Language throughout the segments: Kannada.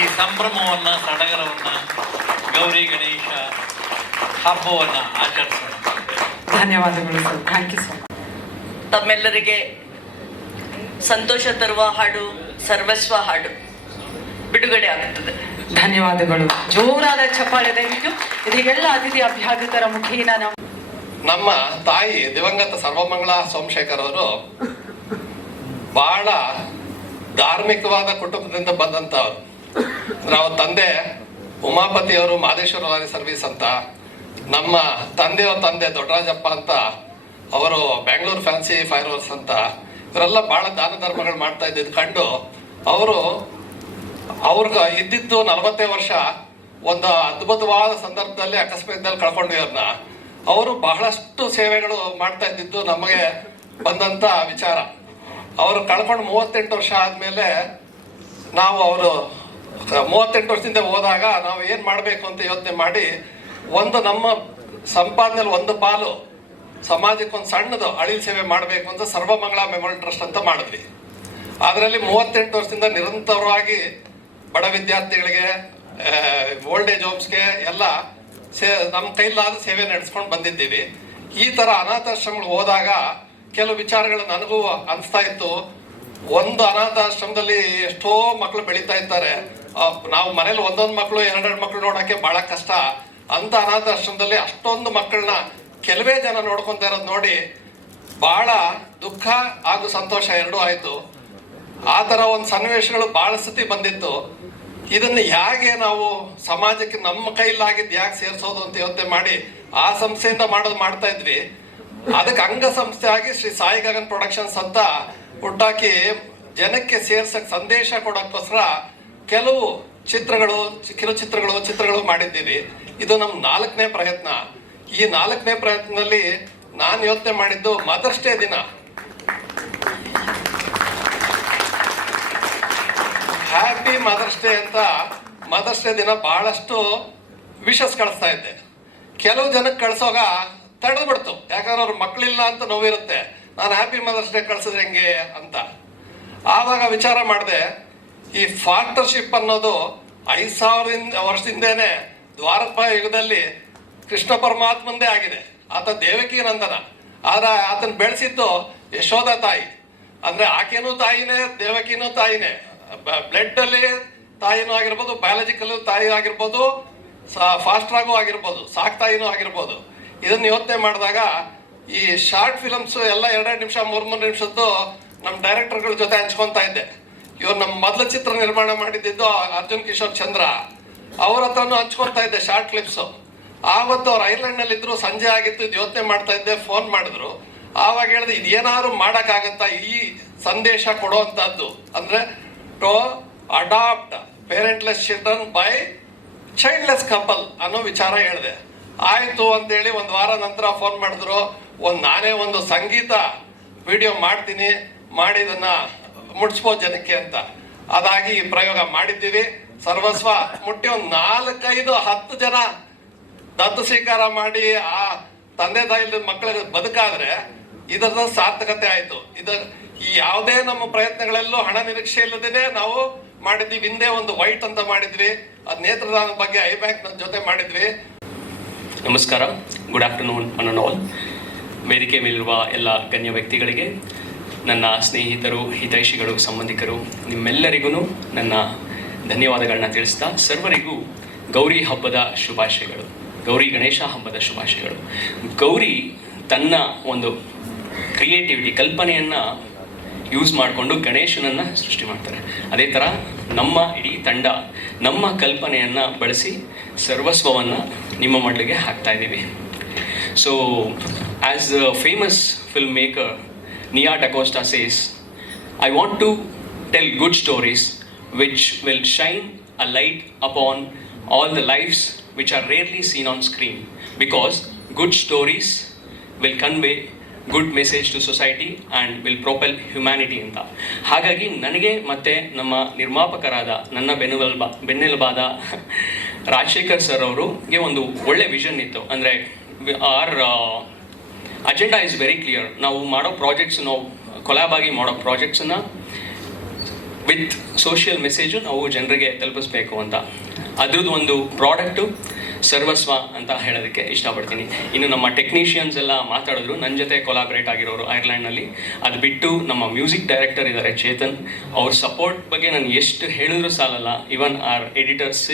ಈ ಸಂಭ್ರಮವನ್ನು, ಸಡಗರವನ್ನು, ಗೌರಿ ಗಣೇಶ ಹಬ್ಬವನ್ನು ಆಚರಿಸೋಣ. ಧನ್ಯವಾದಗಳು ಸರ್, ಥ್ಯಾಂಕ್ ಯು ಸರ್. ತಮ್ಮೆಲ್ಲರಿಗೆ ಸಂತೋಷ ತರುವ ಹಾಡು ಸರ್ವಸ್ವ ಹಾಡು ಬಿಡುಗಡೆ ಆಗುತ್ತದೆ. ಧನ್ಯವಾದಗಳು. ಜೋರಾದ ಚಪ್ಪಾಳೆ ದಯವಿಟ್ಟು. ಇದೀಗೆಲ್ಲ ಅತಿಥಿ ಅಭ್ಯಾಗತರ ಮುಖೇನ ನಮ್ಮ ತಾಯಿ ದಿವಂಗತ ಸರ್ವಮಂಗಳ ಸೋಮಶೇಖರ್ ಅವರು ಬಹಳ ಧಾರ್ಮಿಕವಾದ ಕುಟುಂಬದಿಂದ ಬಂದಂತವ್ರು. ಅವ್ರ ತಂದೆ ಉಮಾಪತಿಯವರು ಮಾದೇಶ್ವರ ಲಾರಿ ಸರ್ವಿಸ್ ಅಂತ, ನಮ್ಮ ತಂದೆಯವ್ರ ತಂದೆ ದೊಡ್ಡರಾಜಪ್ಪ ಅಂತ, ಅವರು ಬೆಂಗಳೂರು ಫ್ಯಾನ್ಸಿ ಫೈರ್ ವರ್ಕ್ಸ್ ಅಂತ, ಇವರೆಲ್ಲ ಬಹಳ ದಾನ ಧರ್ಮಗಳು ಮಾಡ್ತಾ ಇದ್ದಿದ್ದು ಕಂಡು ಅವ್ರಿಗೆ ಇದ್ದಿದ್ದು 40 ವರ್ಷ. ಒಂದು ಅದ್ಭುತವಾದ ಸಂದರ್ಭದಲ್ಲಿ ಅಕಸ್ಮಾತ್ದಲ್ಲಿ ಕಳ್ಕೊಂಡು ಇವ್ರನ್ನ. ಅವರು ಬಹಳಷ್ಟು ಸೇವೆಗಳು ಮಾಡ್ತಾ ಇದ್ದಿದ್ದು ನಮಗೆ ಬಂದಂತ ವಿಚಾರ. ಅವರು ಕಳ್ಕೊಂಡು 38 ವರ್ಷ ಆದ್ಮೇಲೆ ನಾವು ಅವರು 38 ವರ್ಷದಿಂದ ಹೋದಾಗ ನಾವು ಏನ್ ಮಾಡ್ಬೇಕು ಅಂತ ಯೋಚನೆ ಮಾಡಿ ನಮ್ಮ ಸಂಪಾದನೆಯಲ್ಲಿ ಒಂದು ಪಾಲು ಸಮಾಜಕ್ಕೆ ಒಂದು ಸಣ್ಣದು ಅಳಿಲ್ ಸೇವೆ ಮಾಡಬೇಕು ಅಂತ ಸರ್ವಮಂಗಳ ಮೆಮೋರಿಯಲ್ ಟ್ರಸ್ಟ್ ಅಂತ ಮಾಡಿದ್ವಿ. ಅದರಲ್ಲಿ 38 ವರ್ಷದಿಂದ ನಿರಂತರವಾಗಿ ಬಡ ವಿದ್ಯಾರ್ಥಿಗಳಿಗೆ, ಓಲ್ಡ್ ಏಜ್ ಹೋಮ್ಸ್ಗೆ ಎಲ್ಲ ನಮ್ಮ ಕೈಲಾದ ಸೇವೆ ನಡೆಸ್ಕೊಂಡು ಬಂದಿದ್ದೀವಿ. ಈ ಥರ ಅನಾಥಾಶ್ರಮಗಳು ಹೋದಾಗ ಕೆಲವು ವಿಚಾರಗಳು ನನಗೂ ಅನಿಸ್ತಾ ಇತ್ತು. ಒಂದು ಅನಾಥಾಶ್ರಮದಲ್ಲಿ ಎಷ್ಟೋ ಮಕ್ಕಳು ಬೆಳೀತಾ ಇರ್ತಾರೆ. ನಾವು ಮನೇಲಿ ಒಂದೊಂದು ಮಕ್ಕಳು 2 ಮಕ್ಕಳು ನೋಡೋಕ್ಕೆ ಭಾಳ ಕಷ್ಟ. ಅಂತ ಅನಾಥಾಶ್ರಮದಲ್ಲಿ ಅಷ್ಟೊಂದು ಮಕ್ಕಳನ್ನ ಕೆಲವೇ ಜನ ನೋಡ್ಕೊತಾ ಇರೋದು ನೋಡಿ ಭಾಳ ದುಃಖ ಹಾಗೂ ಸಂತೋಷ ಎರಡೂ ಆಯಿತು. ಆ ಥರ ಒಂದು ಸನ್ನಿವೇಶಗಳು ಭಾಳ ಸತಿ ಬಂದಿತ್ತು. ಇದನ್ನು ಹೇಗೆ ನಾವು ಸಮಾಜಕ್ಕೆ ನಮ್ಮ ಕೈಲಾಗಿದ್ದು ಯಾಕೆ ಸೇರಿಸೋದು ಅಂತ ಯೋಚನೆ ಮಾಡಿ ಆ ಸಂಸ್ಥೆಯಿಂದ ಮಾಡ್ತಾ ಇದ್ವಿ. ಅದಕ್ಕೆ ಅಂಗಸಂಸ್ಥೆ ಆಗಿ ಶ್ರೀ ಸಾಯಿ ಗಗನ್ ಪ್ರೊಡಕ್ಷನ್ಸ್ ಅಂತ ಹುಟ್ಟಾಕಿ ಜನಕ್ಕೆ ಸೇರ್ಸಕ್ಕೆ ಸಂದೇಶ ಕೊಡೋಕ್ಕೋಸ್ಕರ ಕೆಲವು ಚಿತ್ರಗಳು ಮಾಡಿದ್ದೀವಿ. ಇದು ನಮ್ಮ 4ನೇ ಪ್ರಯತ್ನ. ಈ 4ನೇ ಪ್ರಯತ್ನದಲ್ಲಿ ನಾನು ಯೋಚನೆ ಮಾಡಿದ್ದು ಮದರ್ಸ್ ಡೇ ದಿನ ಹ್ಯಾಪಿ ಮದರ್ಸ್ ಡೇ ಅಂತ, ಮದರ್ಸ್ ಡೇ ದಿನ ಬಹಳಷ್ಟು ವಿಶಸ್ ಕಳಿಸ್ತಾ ಇದ್ದೆ. ಕೆಲವು ಜನಕ್ಕೆ ಕಳ್ಸೋಗ ತಡೆದ್ಬಿಡ್ತು, ಯಾಕಂದ್ರೆ ಅವ್ರ ಮಕ್ಕಳಿಲ್ಲ ಅಂತ ನೋವಿರುತ್ತೆ. ನಾನು ಹ್ಯಾಪಿ ಮದರ್ಸ್ ಡೇ ಕಳ್ಸಿದ್ರೆ ಹೆಂಗೆ ಅಂತ ಆವಾಗ ವಿಚಾರ ಮಾಡಿದೆ. ಈ ಪಾರ್ಟ್ನರ್ಶಿಪ್ ಅನ್ನೋದು 5000 ವರ್ಷದಿಂದೇನೆ ದ್ವಾರಕ ಯುಗದಲ್ಲಿ ಕೃಷ್ಣ ಪರಮಾತ್ಮಂದೇ ಆಗಿದೆ. ಆತ ದೇವಕಿ ನಂದನ, ಆದ್ರೆ ಆತನ ಬೆಳೆಸಿದ್ದು ಯಶೋಧ ತಾಯಿ. ಅಂದ್ರೆ ಆಕೆನೂ ತಾಯಿನೇ, ದೇವಕಿನೂ ತಾಯಿನೇ. ಬ್ಲಡ್ ಅಲ್ಲಿ ತಾಯಿನೂ ಆಗಿರ್ಬೋದು, ಬಯಾಲಜಿಕಲ್ ತಾಯಿ ಆಗಿರ್ಬೋದು, ಫಾಸ್ಟ್ ಆಗೂ ಆಗಿರ್ಬೋದು, ಸಾಕ್ ತಾಯಿನೂ ಆಗಿರ್ಬೋದು. ಇದನ್ನ ಯೋಚನೆ ಮಾಡಿದಾಗ ಈ ಶಾರ್ಟ್ ಫಿಲಮ್ಸ್ ಎಲ್ಲ 2 ನಿಮಿಷ 3 ನಿಮಿಷದ್ದು ನಮ್ಮ ಡೈರೆಕ್ಟರ್ಗಳ ಜೊತೆ ಹಂಚ್ಕೊತಾ ಇದ್ದೆ. ಇವ್ರು ನಮ್ಮ ಮೊದಲ ಚಿತ್ರ ನಿರ್ಮಾಣ ಮಾಡಿದ್ದು ಅರ್ಜುನ್ ಕಿಶೋರ್ ಚಂದ್ರ, ಅವ್ರ ಹತ್ರನೂ ಹಂಚ್ಕೊತಾ ಇದ್ದೆ ಶಾರ್ಟ್ ಕ್ಲಿಪ್ಸು. ಆವತ್ತು ಅವ್ರು ಐರ್ಲೆಂಡ್ನಲ್ಲಿ ಇದ್ರು, ಸಂಜೆ ಆಗಿತ್ತು, ಇದು ಯೋಚನೆ ಮಾಡ್ತಾ ಇದ್ದೆ. ಫೋನ್ ಮಾಡಿದ್ರು. ಆವಾಗ ಹೇಳಿದೆ, ಇದೇನಾದ್ರು ಮಾಡೋಕ್ಕಾಗತ್ತಾ ಈ ಸಂದೇಶ ಕೊಡುವಂಥದ್ದು, ಅಂದ್ರೆ to adopt parentless children by childless couple ಅನ್ನೋ ವಿಚಾರ ಹೇಳಿದೆ. ಆಯಿತು ಅಂತೇಳಿ 1 ವಾರ ನಂತರ ಫೋನ್ ಮಾಡಿದ್ರು. ನಾನೇ ಒಂದು ಸಂಗೀತ ವಿಡಿಯೋ ಮಾಡ್ತೀನಿ, ಮಾಡಿ ಇದನ್ನ ಮುಟ್ಸ್ಬೋದು ಜನಕ್ಕೆ ಅಂತ. ಅದಾಗಿ ಈ ಪ್ರಯೋಗ ಮಾಡಿದ್ದೀವಿ. ಸರ್ವಸ್ವ ಮುಟ್ಟಿ 4, 5, 10 ಜನ ದತ್ತು ಸ್ವೀಕಾರ ಮಾಡಿ ಆ ತಂದೆ ತಾಯಿ ಮಕ್ಕಳಿಗೆ ಬದುಕಾದ್ರೆ ಇದರ ಸಾರ್ಥಕತೆ ಆಯ್ತು. ಈ ಯಾವುದೇ ನಮ್ಮ ಪ್ರಯತ್ನಗಳಲ್ಲೂ ಹಣ ನಿರೀಕ್ಷೆ ಇಲ್ಲದೇನೆ ನಾವು ಮಾಡಿದ್ವಿ. ಹಿಂದೆ ಒಂದು ವೈಟ್ ಅಂತ ಮಾಡಿದ್ವಿ, ಅದು ನೇತ್ರದಾನದ ಬಗ್ಗೆ ಐ ಬ್ಯಾಂಕ್ ಜೊತೆ ಮಾಡಿದ್ವಿ. ನಮಸ್ಕಾರ, ಗುಡ್ ಆಫ್ಟರ್ನೂನ್ ಒನ್ ಆಲ್. ವೇದಿಕೆ ಮೇಲಿರುವ ಎಲ್ಲ ಗಣ್ಯ ವ್ಯಕ್ತಿಗಳಿಗೆ, ನನ್ನ ಸ್ನೇಹಿತರು, ಹಿತೈಷಿಗಳು, ಸಂಬಂಧಿಕರು, ನಿಮ್ಮೆಲ್ಲರಿಗೂ ನನ್ನ ಧನ್ಯವಾದಗಳನ್ನ ತಿಳಿಸ್ತಾ ಸರ್ವರಿಗೂ ಗೌರಿ ಹಬ್ಬದ ಶುಭಾಶಯಗಳು, ಗೌರಿ ಗಣೇಶ ಹಬ್ಬದ ಶುಭಾಶಯಗಳು. ಗೌರಿ ತನ್ನ ಒಂದು ಕ್ರಿಯೇಟಿವಿಟಿ, ಕಲ್ಪನೆಯನ್ನು ಯೂಸ್ ಮಾಡಿಕೊಂಡು ಗಣೇಶನನ್ನು ಸೃಷ್ಟಿ ಮಾಡ್ತಾರೆ. ಅದೇ ಥರ ನಮ್ಮ ಇಡೀ ತಂಡ ನಮ್ಮ ಕಲ್ಪನೆಯನ್ನು ಬಳಸಿ ಸರ್ವಸ್ವವನ್ನು ನಿಮ್ಮ ಮಡ್ಲಿಗೆ ಹಾಕ್ತಾ ಇದ್ದೀವಿ. So as a famous film maker Nia DaCosta says, I want to tell good stories which will shine a light upon all the lives which are rarely seen on screen, because good stories will convey good message to society and will propel humanity ಅಂತ. ಹಾಗಾಗಿ ನನಗೆ ಮತ್ತು ನಮ್ಮ ನಿರ್ಮಾಪಕರಾದ ನನ್ನ ಬೆನ್ನೆಲುಬಾದ ರಾಜಶೇಖರ್ ಸರ್ ಅವರಿಗೆ ಒಂದು ಒಳ್ಳೆ ವಿಷನ್ ಇತ್ತು. ಅಂದರೆ our agenda is very clear. ನಾವು ಮಾಡೋ ಪ್ರಾಜೆಕ್ಟ್ಸ್, ನಾವು ಕೊಲ್ಯಾಬ್ ಆಗಿ ಮಾಡೋ ಪ್ರಾಜೆಕ್ಟ್ಸನ್ನು ವಿತ್ ಸೋಷಿಯಲ್ ಮೆಸೇಜು ನಾವು ಜನರಿಗೆ ತಲುಪಿಸ್ಬೇಕು ಅಂತ. ಅದ್ರದ್ದು ಒಂದು ಪ್ರಾಡಕ್ಟು ಸರ್ವಸ್ವ ಅಂತ ಹೇಳೋದಕ್ಕೆ ಇಷ್ಟಪಡ್ತೀನಿ. ಇನ್ನು ನಮ್ಮ ಟೆಕ್ನಿಷಿಯನ್ಸ್ ಎಲ್ಲ ಮಾತಾಡಿದ್ರು, ನನ್ನ ಜೊತೆ ಕೊಲಾಬ್ರೇಟ್ ಆಗಿರೋರು ಐರ್ಲ್ಯಾಂಡ್ನಲ್ಲಿ. ಅದು ಬಿಟ್ಟು ನಮ್ಮ ಮ್ಯೂಸಿಕ್ ಡೈರೆಕ್ಟರ್ ಇದ್ದಾರೆ ಚೇತನ್, ಅವ್ರ ಸಪೋರ್ಟ್ ಬಗ್ಗೆ ನಾನು ಎಷ್ಟು ಹೇಳಿದ್ರು ಸಾಲಲ್ಲ. ಇವನ್ ಆರ್ ಎಡಿಟರ್ಸ್,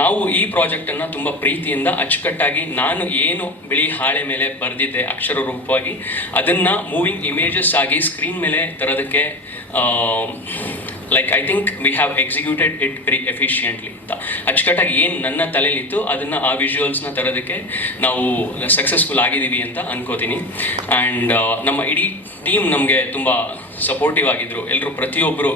ನಾವು ಈ ಪ್ರಾಜೆಕ್ಟನ್ನು ತುಂಬ ಪ್ರೀತಿಯಿಂದ ಅಚ್ಚುಕಟ್ಟಾಗಿ ನಾನು ಏನು ಬಿಳಿ ಹಾಳೆ ಮೇಲೆ ಬರೆದಿದ್ದೆ ಅಕ್ಷರ ರೂಪವಾಗಿ ಅದನ್ನು ಮೂವಿಂಗ್ ಇಮೇಜಸ್ ಆಗಿ ಸ್ಕ್ರೀನ್ ಮೇಲೆ ತರೋದಕ್ಕೆ like I think we have executed it very efficiently ಅಂತ. ಅಚ್ಚುಕಟ್ಟಾಗಿ ಏನು ನನ್ನ ತಲೆಯಲ್ಲಿತ್ತು ಅದನ್ನು ಆ ವಿಜುವಲ್ಸ್ನ ತರೋದಕ್ಕೆ ನಾವು ಸಕ್ಸಸ್ಫುಲ್ ಆಗಿದ್ದೀವಿ ಅಂತ ಅನ್ಕೋತೀನಿ. ಆ್ಯಂಡ್ ನಮ್ಮ ಇಡೀ ಟೀಮ್ ನಮಗೆ ತುಂಬ ಸಪೋರ್ಟಿವ್ ಆಗಿದ್ದರು. ಎಲ್ಲರೂ ಪ್ರತಿಯೊಬ್ಬರು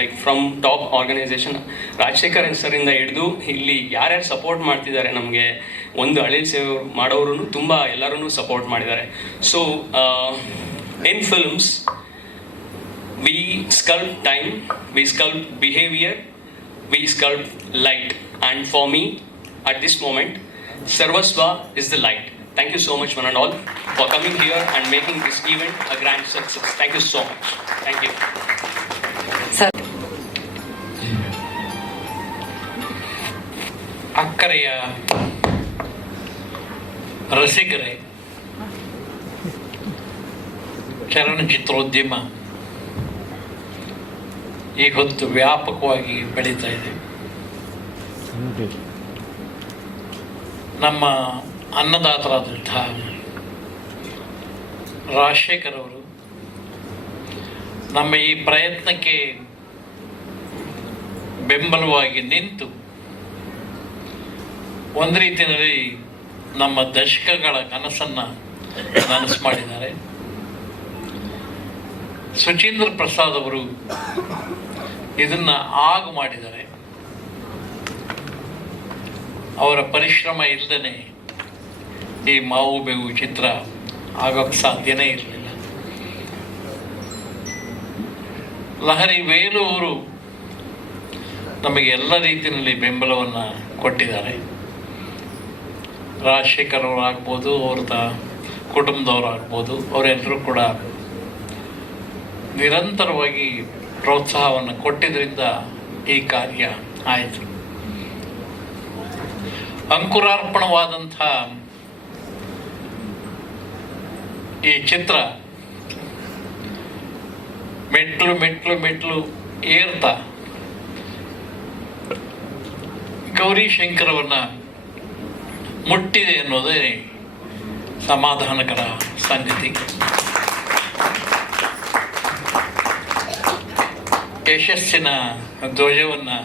like from top organisation Rajashekar ಸರಿಂದ ಹಿಡಿದು ಇಲ್ಲಿ ಯಾರ್ಯಾರು ಸಪೋರ್ಟ್ ಮಾಡ್ತಿದ್ದಾರೆ, ನಮಗೆ ಒಂದು ಅಳಿಲ್ ಸೇವೆ ಮಾಡೋರು ತುಂಬ ಎಲ್ಲರೂ ಸಪೋರ್ಟ್ ಮಾಡಿದ್ದಾರೆ. So in films we sculpt time, we sculpt behavior, we sculpt light, and for me at this moment Sarvasva is the light. Thank you so much one and all for coming here and making this event a grand success. Thank you so much. Thank you. Sir, ಅಕ್ಕರೆಯ ರಸಿಕರೇ, ಚಲನಚಿತ್ರೋದ್ಯಮ ಈ ಹೊತ್ತು ವ್ಯಾಪಕವಾಗಿ ಬೆಳೀತಾ ಇದೆ. ನಮ್ಮ ಅನ್ನದಾತರಾದಂಥ ರಾಜಶೇಖರ್ ಅವರು ನಮ್ಮ ಈ ಪ್ರಯತ್ನಕ್ಕೆ ಬೆಂಬಲವಾಗಿ ನಿಂತು ಒಂದು ರೀತಿಯಲ್ಲಿ ನಮ್ಮ ದಶಕಗಳ ಕನಸನ್ನು ನನಸು ಮಾಡಿದ್ದಾರೆ. ಸುಚೀಂದ್ರ ಪ್ರಸಾದ್ ಅವರು ಇದನ್ನ ಆಗು ಮಾಡಿದ್ದಾರೆ. ಅವರ ಪರಿಶ್ರಮ ಇಲ್ಲದೇ ಈ ಮಾವು ಬೇವು ಚಿತ್ರ ಆಗೋಕ್ಕೆ ಸಾಧ್ಯನೇ ಇರಲಿಲ್ಲ. ಲಹರಿ ವೇಲು ಅವರು ನಮಗೆ ಎಲ್ಲ ರೀತಿಯಲ್ಲಿ ಬೆಂಬಲವನ್ನು ಕೊಟ್ಟಿದ್ದಾರೆ. ರಾಜಶೇಖರ್ ಅವರಾಗ್ಬೋದು, ಅವ್ರದ ಕುಟುಂಬದವರಾಗ್ಬೋದು, ಅವರೆಲ್ಲರೂ ಕೂಡ ನಿರಂತರವಾಗಿ ಪ್ರೋತ್ಸಾಹವನ್ನು ಕೊಟ್ಟಿದ್ದರಿಂದ ಈ ಕಾರ್ಯ ಆಯಿತು. ಅಂಕುರಾರ್ಪಣವಾದಂಥ ಈ ಚಿತ್ರ ಮೆಟ್ಲು ಮೆಟ್ಲು ಮೆಟ್ಲು ಏರ್ತಾ ಗೌರಿ ಶಂಕರವನ್ನ ಮುಟ್ಟಿದೆ ಅನ್ನೋದೇ ಸಮಾಧಾನಕರ ಸಂಗತಿ. ಯಶಸ್ಸಿನ ಧ್ವಜವನ್ನು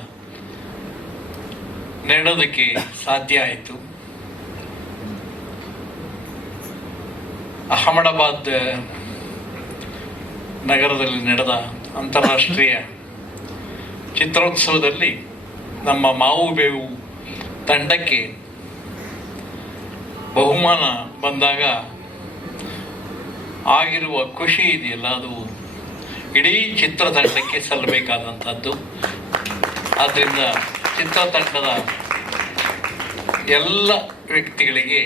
ನೆಡೋದಕ್ಕೆ ಸಾಧ್ಯ ಆಯಿತು. ಅಹಮದಾಬಾದ್ ನಗರದಲ್ಲಿ ನಡೆದ ಅಂತಾರಾಷ್ಟ್ರೀಯ ಚಿತ್ರೋತ್ಸವದಲ್ಲಿ ನಮ್ಮ ಮಾವು ಬೇವು ತಂಡಕ್ಕೆ ಬಹುಮಾನ ಬಂದಾಗ ಆಗಿರುವ ಖುಷಿ ಇದೆಯಲ್ಲ, ಅದು ಇಡೀ ಚಿತ್ರತಂಡಕ್ಕೆ ಸಲ್ಲಬೇಕಾದಂಥದ್ದು. ಆದ್ದರಿಂದ ಚಿತ್ರತಂಡದ ಎಲ್ಲ ವ್ಯಕ್ತಿಗಳಿಗೆ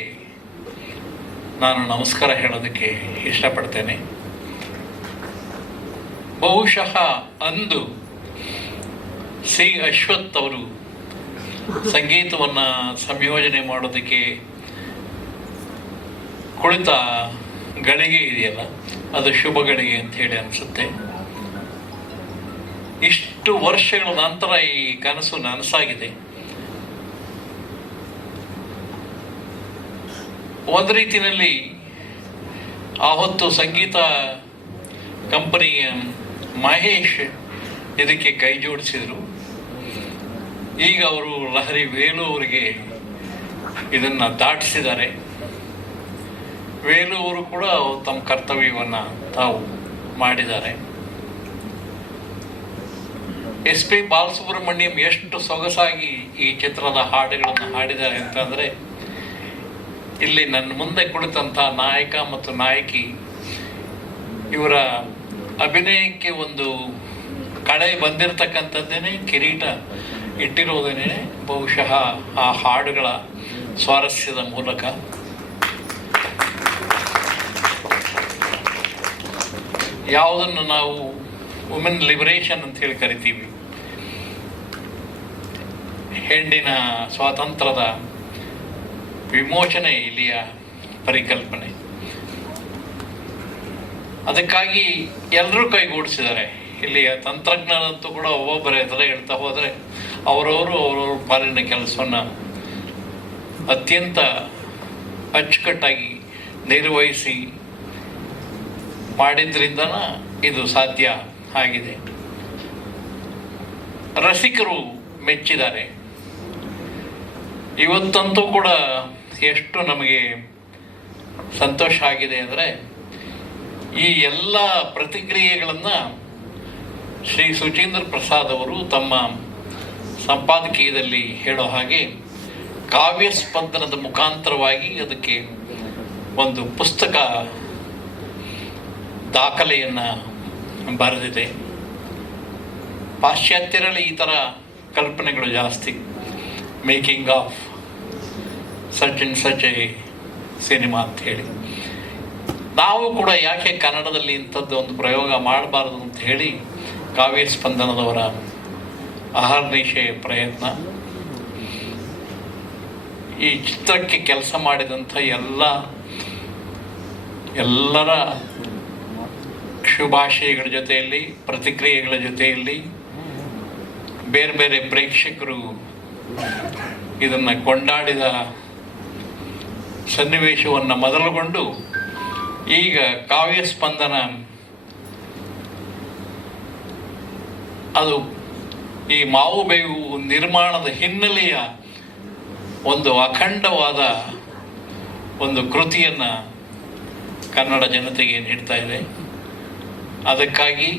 ನಾನು ನಮಸ್ಕಾರ ಹೇಳೋದಕ್ಕೆ ಇಷ್ಟಪಡ್ತೇನೆ. ಬಹುಶಃ ಅಂದು ಸಿ ಅಶ್ವಥ್ ಅವರು ಸಂಗೀತವನ್ನು ಸಂಯೋಜನೆ ಮಾಡೋದಕ್ಕೆ ಕುಳಿತ ಗಳಿಗೆ ಇದೆಯಲ್ಲ, ಅದು ಶುಭ ಗಳಿಗೆ ಅಂತ ಹೇಳಿ ಅನಿಸುತ್ತೆ. ಇಷ್ಟು ವರ್ಷಗಳ ನಂತರ ಈ ಕನಸು ನನಸಾಗಿದೆ. ಒಂದು ರೀತಿಯಲ್ಲಿ ಆ ಹೊತ್ತು ಸಂಗೀತ ಕಂಪನಿಯ ಮಹೇಶ್ ಇದಕ್ಕೆ ಕೈ ಜೋಡಿಸಿದರು. ಈಗ ಅವರು ಲಹರಿ ವೇಲು ಅವರಿಗೆ ಇದನ್ನು ದಾಟಿಸಿದ್ದಾರೆ. ವೇಲು ಅವರು ಕೂಡ ತಮ್ಮ ಕರ್ತವ್ಯವನ್ನು ತಾವು ಮಾಡಿದ್ದಾರೆ. ಎಸ್ ಪಿ ಬಾಲಸುಬ್ರಹ್ಮಣ್ಯಂ ಎಷ್ಟು ಸೊಗಸಾಗಿ ಈ ಚಿತ್ರದ ಹಾಡುಗಳನ್ನು ಹಾಡಿದ್ದಾರೆ ಅಂತಂದರೆ, ಇಲ್ಲಿ ನನ್ನ ಮುಂದೆ ಕುಳಿತಂಥ ನಾಯಕ ಮತ್ತು ನಾಯಕಿ ಇವರ ಅಭಿನಯಕ್ಕೆ ಒಂದು ಕಳೆ ಬಂದಿರತಕ್ಕಂಥದ್ದೇನೆ, ಕಿರೀಟ ಇಟ್ಟಿರೋದೇನೆ ಬಹುಶಃ ಆ ಹಾಡುಗಳ ಸ್ವಾರಸ್ಯದ ಮೂಲಕ. ಯಾವುದನ್ನು ನಾವು ವುಮೆನ್ ಲಿಬರೇಷನ್ ಅಂತ ಹೇಳಿ ಕರಿತೀವಿ. ಹೆಣ್ಣಿನ ಸ್ವಾತಂತ್ರ್ಯದ ವಿಮೋಚನೆ ಇಲ್ಲಿಯ ಪರಿಕಲ್ಪನೆ. ಅದಕ್ಕಾಗಿ ಎಲ್ಲರೂ ಕೈಗೂಡಿಸಿದ್ದಾರೆ. ಇಲ್ಲಿಯ ತಂತ್ರಜ್ಞರಂತೂ ಕೂಡ ಒಬ್ಬೊಬ್ಬರ ಎದುರೇ ಹೇಳ್ತಾ ಹೋದರೆ ಅವರವರು ಪಾಲಿನ ಕೆಲಸವನ್ನು ಅತ್ಯಂತ ಅಚ್ಚುಕಟ್ಟಾಗಿ ನಿರ್ವಹಿಸಿ ಮಾಡಿದ್ರಿಂದನ ಇದು ಸಾಧ್ಯ ಆಗಿದೆ. ರಸಿಕರು ಮೆಚ್ಚಿದ್ದಾರೆ. ಇವತ್ತಂತೂ ಕೂಡ ಎಷ್ಟು ನಮಗೆ ಸಂತೋಷ ಆಗಿದೆ ಅಂದರೆ, ಈ ಎಲ್ಲ ಪ್ರತಿಕ್ರಿಯೆಗಳನ್ನು ಶ್ರೀ ಸುಚೀಂದ್ರ ಪ್ರಸಾದ್ ಅವರು ತಮ್ಮ ಸಂಪಾದಕೀಯದಲ್ಲಿ ಹೇಳೋ ಹಾಗೆ ಕಾವ್ಯ ಸ್ಪಂದನದ ಮುಖಾಂತರವಾಗಿ ಅದಕ್ಕೆ ಒಂದು ಪುಸ್ತಕ ದಾಖಲೆಯನ್ನು ಬರೆದಿದೆ. ಪಾಶ್ಚಾತ್ಯರಲ್ಲಿ ಈ ಥರ ಕಲ್ಪನೆಗಳು ಜಾಸ್ತಿ. Making of such and such A cinema ಅಂತ ಹೇಳಿ. ನಾವು ಕೂಡ ಯಾಕೆ ಕನ್ನಡದಲ್ಲಿ ಇಂಥದ್ದು ಒಂದು ಪ್ರಯೋಗ ಮಾಡಬಾರದು ಅಂತ ಹೇಳಿ ಕಾವ್ಯ ಸ್ಪಂದನದವರ ಅಹರ್ನಿಶೆ ಪ್ರಯತ್ನ. ಈ ಚಿತ್ರಕ್ಕೆ ಕೆಲಸ ಮಾಡಿದಂಥ ಎಲ್ಲರ ಶುಭಾಶಯಗಳ ಜೊತೆಯಲ್ಲಿ, ಪ್ರತಿಕ್ರಿಯೆಗಳ ಜೊತೆಯಲ್ಲಿ ಬೇರೆ ಬೇರೆ ಪ್ರೇಕ್ಷಕರು ಇದನ್ನು ಕೊಂಡಾಡಿದ ಸನ್ನಿವೇಶವನ್ನು ಮೊದಲುಗೊಂಡು ಈಗ ಕಾವ್ಯ ಸ್ಪಂದನ ಅದು ಈ ಮಾವು ಬೇವು ನಿರ್ಮಾಣದ ಹಿನ್ನೆಲೆಯ ಒಂದು ಅಖಂಡವಾದ ಒಂದು ಕೃತಿಯನ್ನು ಕನ್ನಡ ಜನತೆಗೆ ನೀಡ್ತಾ ಇದೆ. ಅದಕ್ಕಾಗಿ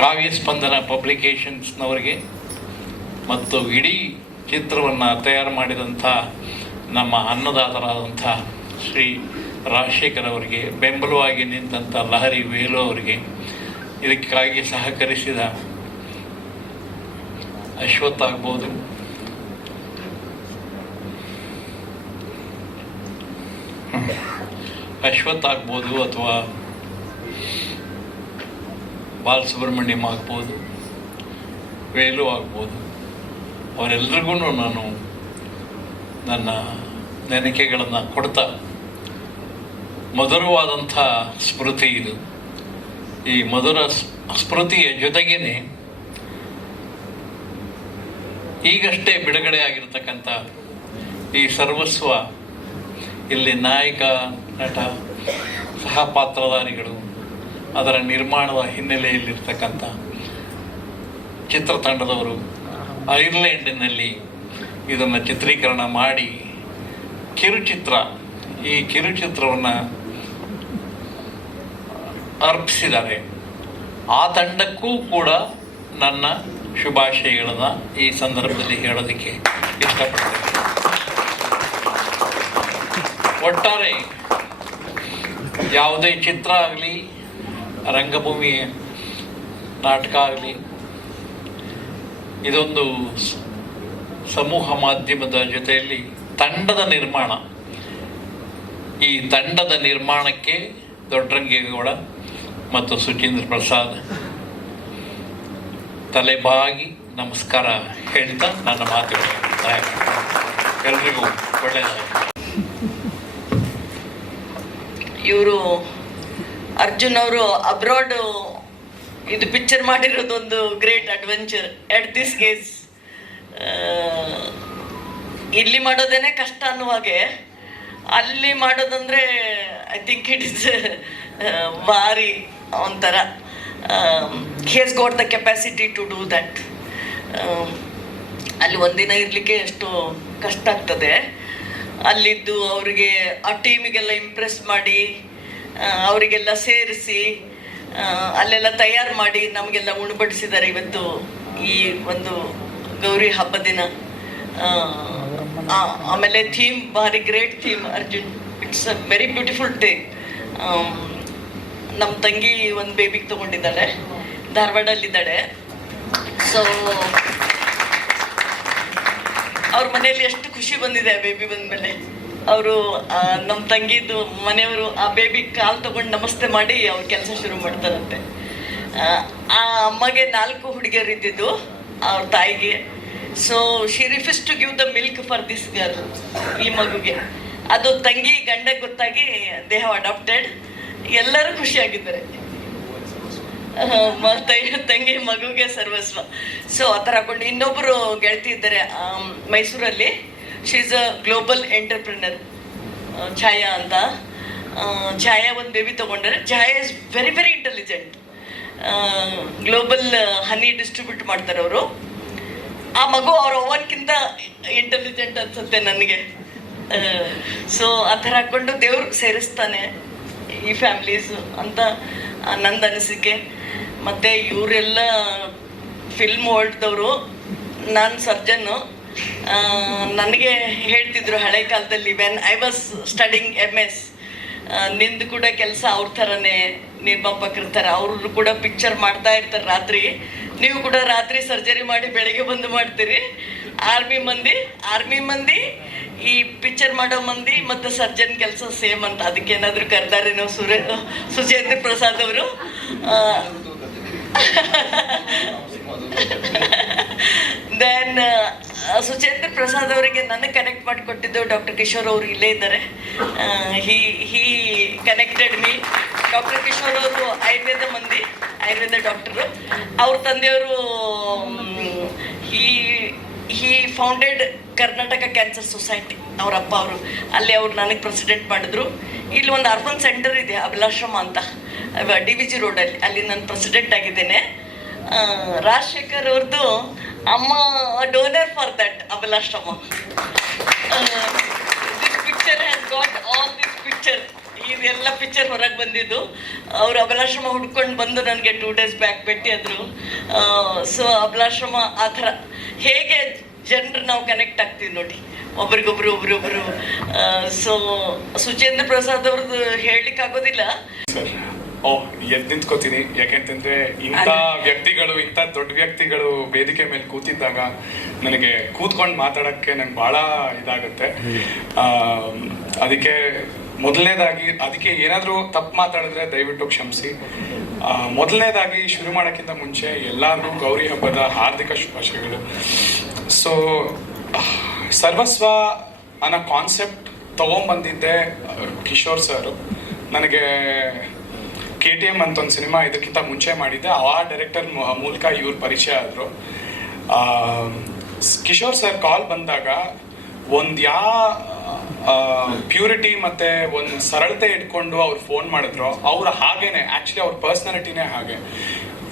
ಕಾವ್ಯ ಸ್ಪಂದನ ಪಬ್ಲಿಕೇಶನ್ಸ್ನವರಿಗೆ ಮತ್ತು ಇಡೀ ಚಿತ್ರವನ್ನು ತಯಾರು ಮಾಡಿದಂಥ ನಮ್ಮ ಅನ್ನದಾತರಾದಂಥ ಶ್ರೀ ರಾಜಶೇಖರ್ ಅವರಿಗೆ, ಬೆಂಬಲವಾಗಿ ನಿಂತಹ ಲಹರಿ ವೇಲು ಅವರಿಗೆ, ಇದಕ್ಕಾಗಿ ಸಹಕರಿಸಿದ ಅಶ್ವಥ್ ಆಗ್ಬೋದು, ಅಥವಾ ಬಾಲಸುಬ್ರಹ್ಮಣ್ಯಂ ಆಗ್ಬೋದು, ವೇಲು ಆಗ್ಬೋದು, ಅವರೆಲ್ಲರಿಗೂ ನಾನು ನನ್ನ ನೆನಕೆಗಳನ್ನು ಕೊಡ್ತಾ, ಮಧುರವಾದಂಥ ಸ್ಮೃತಿ ಇದು. ಈ ಮಧುರ ಸ್ಮೃತಿಯ ಜೊತೆಗೇನೆ ಈಗಷ್ಟೇ ಬಿಡುಗಡೆ ಆಗಿರತಕ್ಕಂಥ ಈ ಸರ್ವಸ್ವ, ಇಲ್ಲಿ ನಾಯಕ, ನಟ, ಸಹ ಪಾತ್ರಧಾರಿಗಳು, ಅದರ ನಿರ್ಮಾಣದ ಹಿನ್ನೆಲೆಯಲ್ಲಿರ್ತಕ್ಕಂಥ ಚಿತ್ರತಂಡದವರು ಐರ್ಲೆಂಡಿನಲ್ಲಿ ಇದನ್ನು ಚಿತ್ರೀಕರಣ ಮಾಡಿ ಈ ಕಿರುಚಿತ್ರವನ್ನು ಅರ್ಪಿಸಿದ್ದಾರೆ. ಆ ತಂಡಕ್ಕೂ ಕೂಡ ನನ್ನ ಶುಭಾಶಯಗಳನ್ನು ಈ ಸಂದರ್ಭದಲ್ಲಿ ಹೇಳೋದಕ್ಕೆ ಇಷ್ಟಪಡ್ತೇನೆ. ಒಟ್ಟಾರೆ ಯಾವುದೇ ಚಿತ್ರ ಆಗಲಿ, ರಂಗಭೂಮಿ ನಾಟಕ ಆಗಲಿ, ಇದೊಂದು ಸಮೂಹ ಮಾಧ್ಯಮದ ಜೊತೆಯಲ್ಲಿ ತಂಡದ ನಿರ್ಮಾಣ. ಈ ತಂಡದ ನಿರ್ಮಾಣಕ್ಕೆ ದೊಡ್ಡರಂಗೇಗೌಡ ಮತ್ತು ಸುಚೀಂದ್ರ ಪ್ರಸಾದ್ ತಲೆಬಾಗಿ ನಮಸ್ಕಾರ ಹೇಳ್ತಾ ನನ್ನ ಮಾತುಗಳು ಎಲ್ರಿಗೂ ಒಳ್ಳೆಯದಾಗಲಿ. ಇವರು ಅರ್ಜುನ್ ಅವರು ಅಬ್ರಾಡ್ ಇದು ಪಿಕ್ಚರ್ ಮಾಡಿರೋದೊಂದು great adventure at this age. ಇಲ್ಲಿ ಮಾಡೋದೇನೆ ಕಷ್ಟ ಅನ್ನುವಾಗೆ ಅಲ್ಲಿ ಮಾಡೋದಂದ್ರೆ ಐ ಥಿಂಕ್ ಇಟ್ ಇಸ್ ಭಾರಿ ಒಂಥರ. He has got the capacity to do that. ಅಲ್ಲಿ ಒಂದಿನ ಇರಲಿಕ್ಕೆ ಎಷ್ಟು ಕಷ್ಟ ಆಗ್ತದೆ. ಅಲ್ಲಿದ್ದು ಅವರಿಗೆ ಆ ಟೀಮಿಗೆಲ್ಲ ಇಂಪ್ರೆಸ್ ಮಾಡಿ, ಅವರಿಗೆಲ್ಲ ಸೇರಿಸಿ, ಅಲ್ಲೆಲ್ಲ ತಯಾರು ಮಾಡಿ ನಮಗೆಲ್ಲ ಉಣಬಡಿಸಿದ್ದಾರೆ ಇವತ್ತು ಈ ಒಂದು ಗೌರಿ ಹಬ್ಬದ ದಿನ. ಆಮೇಲೆ ಥೀಮ್ ಭಾರಿ great theme Arjun. It's a very beautiful theme. ನಮ್ಮ ತಂಗಿ ಒಂದು ಬೇಬಿಗೆ ತೊಗೊಂಡಿದ್ದಾಳೆ, ಧಾರವಾಡಲ್ಲಿದ್ದಾಳೆ. ಸೊ ಅವ್ರ ಮನೆಯಲ್ಲಿ ಎಷ್ಟು ಖುಷಿ ಬಂದಿದೆ ಆ ಬೇಬಿ ಬಂದಮೇಲೆ. ಅವರು ನಮ್ಮ ತಂಗಿದು ಮನೆಯವರು ಆ ಬೇಬಿ ಕಾಲು ತಗೊಂಡು ನಮಸ್ತೆ ಮಾಡಿ ಅವ್ರ ಕೆಲಸ ಶುರು ಮಾಡ್ತಾರಂತೆ. ಆ ಅಮ್ಮಗೆ 4 ಹುಡುಗಿಯರು ಇದ್ದಿದ್ದು ಅವ್ರ ತಾಯಿಗೆ. So she refuse to give the milk for this girl, ಈ ಮಗುಗೆ. ಅದು ತಂಗಿ ಗಂಡ ಗೊತ್ತಾಗಿ ದೇ ಹ್ಯಾವ್ ಅಡಾಪ್ಟೆಡ್. ಎಲ್ಲರೂ ಖುಷಿಯಾಗಿದ್ದಾರೆ. ತಂಗಿ ಮಗುಗೆ ಸರ್ವಸ್ವ. ಸೊ ಆ ಥರ ಹಾಕೊಂಡು ಇನ್ನೊಬ್ಬರು ಗೆಳತಿ ಇದ್ದಾರೆ ಮೈಸೂರಲ್ಲಿ. She is a global entrepreneur, Chhaya ಅಂತ. ಛಾಯಾ ಒಂದು ಬೇಬಿ ತೊಗೊಂಡ್ರೆ. Chhaya is very very intelligent. Global honey distribute ಮಾಡ್ತಾರೆ ಅವರು. ಆ ಮಗು ಅವ್ರ ಅವ್ವನ್ಕಿಂತ ಇಂಟೆಲಿಜೆಂಟ್ ಅನ್ಸುತ್ತೆ ನನಗೆ. ಸೊ ಆ ಥರ ಹಾಕ್ಕೊಂಡು ದೇವ್ರು ಸೇರಿಸ್ತಾನೆ ಈ ಫ್ಯಾಮ್ಲೀಸ್ ಅಂತ ನಂದು ಅನಿಸಿಕೆ. ಮತ್ತು ಇವರೆಲ್ಲ ಫಿಲ್ಮ್ ವರ್ಲ್ಡ್ದವರು. ನಾನು ಸರ್ಜನ್ನು. ನನಗೆ ಹೇಳ್ತಿದ್ರು ಹಳೆ ಕಾಲದಲ್ಲಿ, when I was studying MS, ನಿಂದು ಕೂಡ ಕೆಲಸ ಅವ್ರ ಥರನೇ, ನಿರ್ಮಾಪಕರ ಥರ. ಅವರು ಕೂಡ ಪಿಕ್ಚರ್ ಮಾಡ್ತಾ ಇರ್ತಾರೆ ರಾತ್ರಿ. ನೀವು ಕೂಡ ರಾತ್ರಿ ಸರ್ಜರಿ ಮಾಡಿ ಬೆಳಗ್ಗೆ ಬಂದು ಮಾಡ್ತೀರಿ. ಆರ್ಮಿ ಮಂದಿ ಈ ಪಿಕ್ಚರ್ ಮಾಡೋ ಮಂದಿ ಮತ್ತು ಸರ್ಜನ್ ಕೆಲಸ ಸೇಮ್ ಅಂತ. ಅದಕ್ಕೇನಾದರೂ ಕರೆದಾರೇನೋ ಸುಚೇಂದ್ರ ಪ್ರಸಾದ್ ಅವರು. ದೆನ್ ಸುಚೇಂದ್ರ ಪ್ರಸಾದ್ ಅವರಿಗೆ ನನಗೆ ಕನೆಕ್ಟ್ ಮಾಡಿಕೊಟ್ಟಿದ್ದು ಡಾಕ್ಟರ್ ಕಿಶೋರ್ ಅವರು ಇಲ್ಲೇ ಇದ್ದಾರೆ. ಹಿ ಕನೆಕ್ಟೆಡ್ ಮೀ. ಡಾಕ್ಟರ್ ಕಿಶೋರ್ ಅವರು ಆಯುರ್ವೇದ ಡಾಕ್ಟರು. ಅವ್ರ ತಂದೆಯವರು ಹಿ ಫೌಂಡೆಡ್ ಕರ್ನಾಟಕ ಕ್ಯಾನ್ಸರ್ ಸೊಸೈಟಿ. ಅವ್ರ ಅಪ್ಪ ಅವರು ಅಲ್ಲಿ ಅವ್ರು ನನಗೆ ಪ್ರೆಸಿಡೆಂಟ್ ಮಾಡಿದ್ರು. ಇಲ್ಲಿ ಒಂದು ಅರ್ಬನ್ ಸೆಂಟರ್ ಇದೆ ಅಭಿಲಾಶ್ರಮ ಅಂತ, DVG ರೋಡಲ್ಲಿ. ಅಲ್ಲಿ ನಾನು ಪ್ರೆಸಿಡೆಂಟ್ ಆಗಿದ್ದೇನೆ. ರಾಜಶೇಖರ್ ಅವ್ರದ್ದು ಅಮ್ಮ donor for that Abhilashrama. This picture has got all this picture. ಇದೆಲ್ಲ ಪಿಕ್ಚರ್ ಹೊರಗೆ ಬಂದಿದ್ದು. ಅವರು ಅಭಿಲಾಶ್ರಮ ಹುಡ್ಕೊಂಡು ಬಂದು ನನಗೆ 2 days ಬ್ಯಾಕ್ ಭೇಟಿಯಾದರು. ಸೊ ಅಭಿಲಾಶ್ರಮ ಆ ಥರ ಹೇಗೆ ಜನರು ನಾವು ಕನೆಕ್ಟ್ ಆಗ್ತೀವಿ ನೋಡಿ, ಒಬ್ರಿಗೊಬ್ರು. ಸೊ ಸುಚೇಂದ್ರ ಪ್ರಸಾದ್ ಅವ್ರದ್ದು ಹೇಳಲಿಕ್ಕಾಗೋದಿಲ್ಲ ಸರ್. ಎದ್ದು ನಿಂತ್ಕೋತೀನಿ, ಯಾಕೆಂತಂದ್ರೆ ಇಂಥ ವ್ಯಕ್ತಿಗಳು, ಇಂಥ ದೊಡ್ಡ ವ್ಯಕ್ತಿಗಳು ವೇದಿಕೆ ಮೇಲೆ ಕೂತಿದ್ದಾಗ ನನಗೆ ಕೂತ್ಕೊಂಡು ಮಾತಾಡೋಕ್ಕೆ ನಂಗೆ ಭಾಳ ಇದಾಗುತ್ತೆ. ಅದಕ್ಕೆ ಮೊದಲನೇದಾಗಿ ಅದಕ್ಕೆ ಏನಾದರೂ ತಪ್ಪು ಮಾತಾಡಿದ್ರೆ ದಯವಿಟ್ಟು ಕ್ಷಮಿಸಿ. ಮೊದಲನೇದಾಗಿ ಶುರು ಮಾಡೋಕ್ಕಿಂತ ಮುಂಚೆ ಎಲ್ಲರಿಗೂ ಗೌರಿ ಹಬ್ಬದ ಹಾರ್ದಿಕ ಶುಭಾಶಯಗಳು. ಸೊ ಸರ್ವಸ್ವ ಅನ್ನೋ ಕಾನ್ಸೆಪ್ಟ್ ತೊಗೊಂಬಂದಿದ್ದೆ ಕಿಶೋರ್ ಸರು. ನನಗೆ KTM ಅಂತ ಒಂದು ಸಿನಿಮಾ ಇದಕ್ಕಿಂತ ಮುಂಚೆ ಮಾಡಿದ್ದೆ. ಆ ಡೈರೆಕ್ಟರ್ ಮೂಲಕ ಇವ್ರ ಪರಿಚಯ ಆದರು. ಕಿಶೋರ್ ಸರ್ ಕಾಲ್ ಬಂದಾಗ ಒಂದು ಪ್ಯೂರಿಟಿ ಮತ್ತು ಒಂದು ಸರಳತೆ ಇಟ್ಕೊಂಡು ಅವ್ರು ಫೋನ್ ಮಾಡಿದ್ರು. ಅವ್ರು ಹಾಗೇನೆ, ಆ್ಯಕ್ಚುಲಿ ಅವ್ರ ಪರ್ಸ್ನಾಲಿಟಿನೇ ಹಾಗೆ.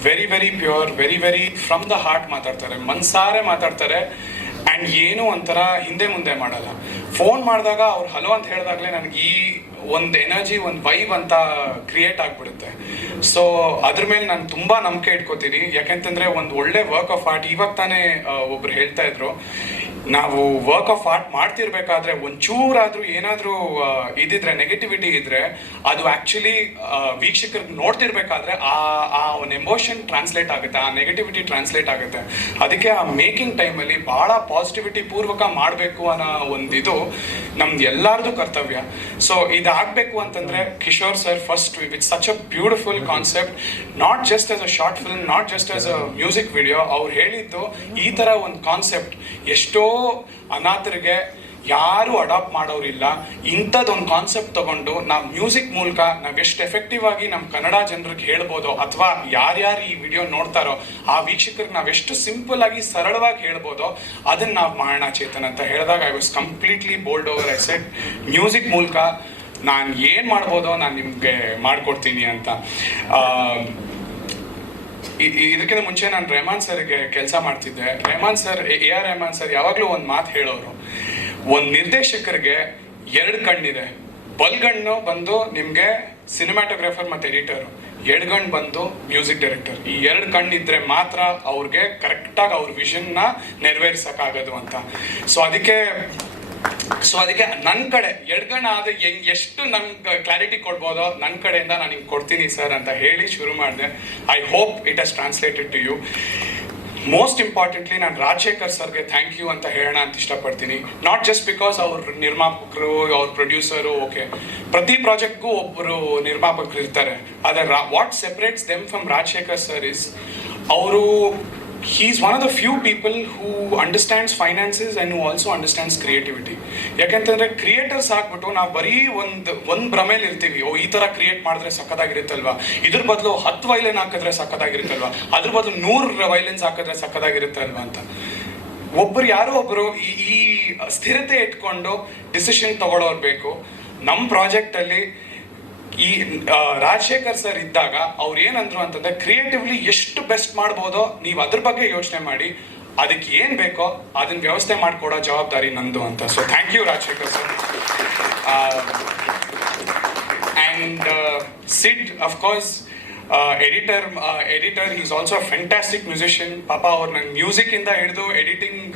Very very pure, very very from the heart ಮಾತಾಡ್ತಾರೆ, ಮನ್ಸಾರೆ ಮಾತಾಡ್ತಾರೆ. ಆ್ಯಂಡ್ ಏನು ಒಂಥರ ಹಿಂದೆ ಮುಂದೆ ಮಾಡಲ್ಲ. ಫೋನ್ ಮಾಡಿದಾಗ ಅವ್ರು ಹಲೋ ಅಂತ ಹೇಳಿದಾಗಲೇ ನನಗೆ ಈ ಒಂದು ಎನರ್ಜಿ, ಒಂದು ವೈಬ್ ಅಂತ ಕ್ರಿಯೇಟ್ ಆಗಿಬಿಡುತ್ತೆ. ಸೊ ಅದ್ರ ಮೇಲೆ ನಾನು ತುಂಬ ನಂಬಿಕೆ ಇಟ್ಕೋತೀನಿ. ಯಾಕೆಂತಂದರೆ ಒಂದು ಒಳ್ಳೆ ವರ್ಕ್ ಆಫ್ ಆರ್ಟ್, ಇವಾಗ ತಾನೇ ಒಬ್ರು ಹೇಳ್ತಾ ಇದ್ರು, ನಾವು ವರ್ಕ್ ಆಫ್ ಆರ್ಟ್ ಮಾಡ್ತಿರ್ಬೇಕಾದ್ರೆ ಒಂಚೂರಾದರೂ ಏನಾದರೂ ಇದಿದ್ರೆ, ನೆಗೆಟಿವಿಟಿ ಇದ್ರೆ, ಅದು ಆ್ಯಕ್ಚುಲಿ ವೀಕ್ಷಕರಿಗೆ ನೋಡ್ತಿರ್ಬೇಕಾದ್ರೆ ಆ ಒಂದು ಎಮೋಷನ್ ಟ್ರಾನ್ಸ್ಲೇಟ್ ಆಗುತ್ತೆ, ಆ ನೆಗೆಟಿವಿಟಿ ಟ್ರಾನ್ಸ್ಲೇಟ್ ಆಗುತ್ತೆ. ಅದಕ್ಕೆ ಆ ಮೇಕಿಂಗ್ ಟೈಮಲ್ಲಿ ಭಾಳ ಪಾಸಿಟಿವಿಟಿ ಪೂರ್ವಕ ಮಾಡಬೇಕು ಅನ್ನೋ ಒಂದಿದು ನಮ್ದು ಎಲ್ಲರದು ಕರ್ತವ್ಯ. ಸೊ ಇದಾಗಬೇಕು ಅಂತಂದರೆ Kishore sir first with such a beautiful concept, not just as a short film, not just as a music video. ಅವ್ರು ಹೇಳಿದ್ದು ಈ ಥರ ಒಂದು ಕಾನ್ಸೆಪ್ಟ್ ಎಷ್ಟೋ ಅನಾಥರಿಗೆ ಯಾರು ಅಡಾಪ್ಟ್ ಮಾಡೋರಿಲ್ಲ. ಇಂಥದ್ದೊಂದು ಕಾನ್ಸೆಪ್ಟ್ ತಗೊಂಡು ನಾವು ಮ್ಯೂಸಿಕ್ ಮೂಲಕ ನಾವು ಎಷ್ಟು ಎಫೆಕ್ಟಿವ್ ಆಗಿ ನಮ್ಮ ಕನ್ನಡ ಜನರಿಗೆ ಹೇಳ್ಬೋದು, ಅಥವಾ ಯಾರ್ಯಾರು ಈ ವಿಡಿಯೋ ನೋಡ್ತಾರೋ ಆ ವೀಕ್ಷಕರಿಗೆ ನಾವೆಷ್ಟು ಸಿಂಪಲ್ ಆಗಿ ಸರಳವಾಗಿ ಹೇಳ್ಬೋದೋ ಅದನ್ನು ನಾವು ಮಾಡೋಣ ಚೇತನ್ ಅಂತ ಹೇಳಿದಾಗ I was completely bold over. I said music ಮೂಲಕ ನಾನು ಏನು ಮಾಡ್ಬೋದೋ ನಾನು ನಿಮಗೆ ಮಾಡಿಕೊಡ್ತೀನಿ ಅಂತ. ಇದಕ್ಕಿಂತ ಮುಂಚೆ ನಾನು ರೆಹಮಾನ್ ಸರ್ಗೆ ಕೆಲಸ ಮಾಡ್ತಿದ್ದೆ. Rahman sir, AR Rahman sir ಯಾವಾಗಲೂ ಒಂದು ಮಾತು ಹೇಳೋರು, ಒಂದು ನಿರ್ದೇಶಕರಿಗೆ 2 ಕಣ್ಣಿದೆ. ಬಲ್ಗಣ್ಣು ಬಂದು ನಿಮಗೆ ಸಿನಿಮಾಟೋಗ್ರಾಫರ್ ಮತ್ತು ಎಡಿಟರು, ಎಡಗಣ್ಣು ಬಂದು ಮ್ಯೂಸಿಕ್ ಡೈರೆಕ್ಟರ್. ಈ 2 ಕಣ್ಣಿದ್ರೆ ಮಾತ್ರ ಅವ್ರಿಗೆ ಕರೆಕ್ಟಾಗಿ ಅವ್ರ ವಿಷನ್ನ ನೆರವೇರಿಸೋಕ್ಕಾಗೋದು ಅಂತ. ಸೊ ಅದಕ್ಕೆ ನನ್ನ ಕಡೆ ಎಡಗಣ್ಣು ಆದರೆ ಎಷ್ಟು ನಂಗೆ ಕ್ಲಾರಿಟಿ ಕೊಡ್ಬೋದೋ ನನ್ನ ಕಡೆಯಿಂದ ನಾನು ಹಿಂಗೆ ಕೊಡ್ತೀನಿ ಸರ್ ಅಂತ ಹೇಳಿ ಶುರು ಮಾಡಿದೆ. I hope it has translated to you. Most importantly ನಾನು ರಾಜಶೇಖರ್ ಸರ್ಗೆ ಥ್ಯಾಂಕ್ ಯು ಅಂತ ಹೇಳೋಣ ಅಂತ ಇಷ್ಟಪಡ್ತೀನಿ. ನಾಟ್ ಜಸ್ಟ್ ಬಿಕಾಸ್ ಅವ್ರ ನಿರ್ಮಾಪಕರು, ಅವ್ರ ಪ್ರೊಡ್ಯೂಸರು, ಓಕೆ, ಪ್ರತಿ ಪ್ರಾಜೆಕ್ಟ್ಗೂ ಒಬ್ಬರು ನಿರ್ಮಾಪಕರು ಇರ್ತಾರೆ. ಆದರೆ what separates them from Rajashekar sir is ಅವರು is one of the few people who understands finances and who also understands creativity. ಯಾಕೆಂತಂದರೆ ಕ್ರಿಯೇಟರ್ಸ್ ಆಗ್ಬಿಟ್ಟು ನಾವು ಬರೀ ಒಂದು ಭ್ರಮೇಲಿ ಇರ್ತೀವಿ, ಓ ಈ ಥರ ಕ್ರಿಯೇಟ್ ಮಾಡಿದ್ರೆ ಸಕ್ಕದಾಗಿರುತ್ತಲ್ವಾ, ಇದ್ರ ಬದಲು 10 ವೈಲೆನ್ ಹಾಕಿದ್ರೆ ಸಕ್ಕದಾಗಿರುತ್ತಲ್ವಾ, ಅದ್ರ ಬದಲು 100 ವೈಲೆನ್ಸ್ ಹಾಕಿದ್ರೆ ಸಕ್ಕದಾಗಿರುತ್ತಲ್ವಾ ಅಂತ. ಯಾರೋ ಒಬ್ಬರು ಈ ಸ್ಥಿರತೆ ಇಟ್ಕೊಂಡು ಡಿಸಿಷನ್ ತಗೊಳ್ಳೋರು ಬೇಕು. ನಮ್ಮ ಪ್ರಾಜೆಕ್ಟಲ್ಲಿ ಈ ರಾಜಶೇಖರ್ ಸರ್ ಇದ್ದಾಗ ಅವ್ರು ಏನಂದ್ರು ಅಂತಂದ್ರೆ, ಕ್ರಿಯೇಟಿವ್ಲಿ ಎಷ್ಟು ಬೆಸ್ಟ್ ಮಾಡ್ಬೋದೋ ನೀವು ಅದ್ರ ಬಗ್ಗೆ ಯೋಚನೆ ಮಾಡಿ, ಅದಕ್ಕೆ ಏನು ಬೇಕೋ ಅದನ್ನ ವ್ಯವಸ್ಥೆ ಮಾಡಿಕೊಡೋ ಜವಾಬ್ದಾರಿ ನಂದು ಅಂತ. So thank you Rajashekhar sir. And Sid of course editor is also a fantastic musician. ಪಾಪ ಅವ್ರು ನನ್ನ ಮ್ಯೂಸಿಕ್ಕಿಂದ ಹಿಡಿದು ಎಡಿಟಿಂಗ್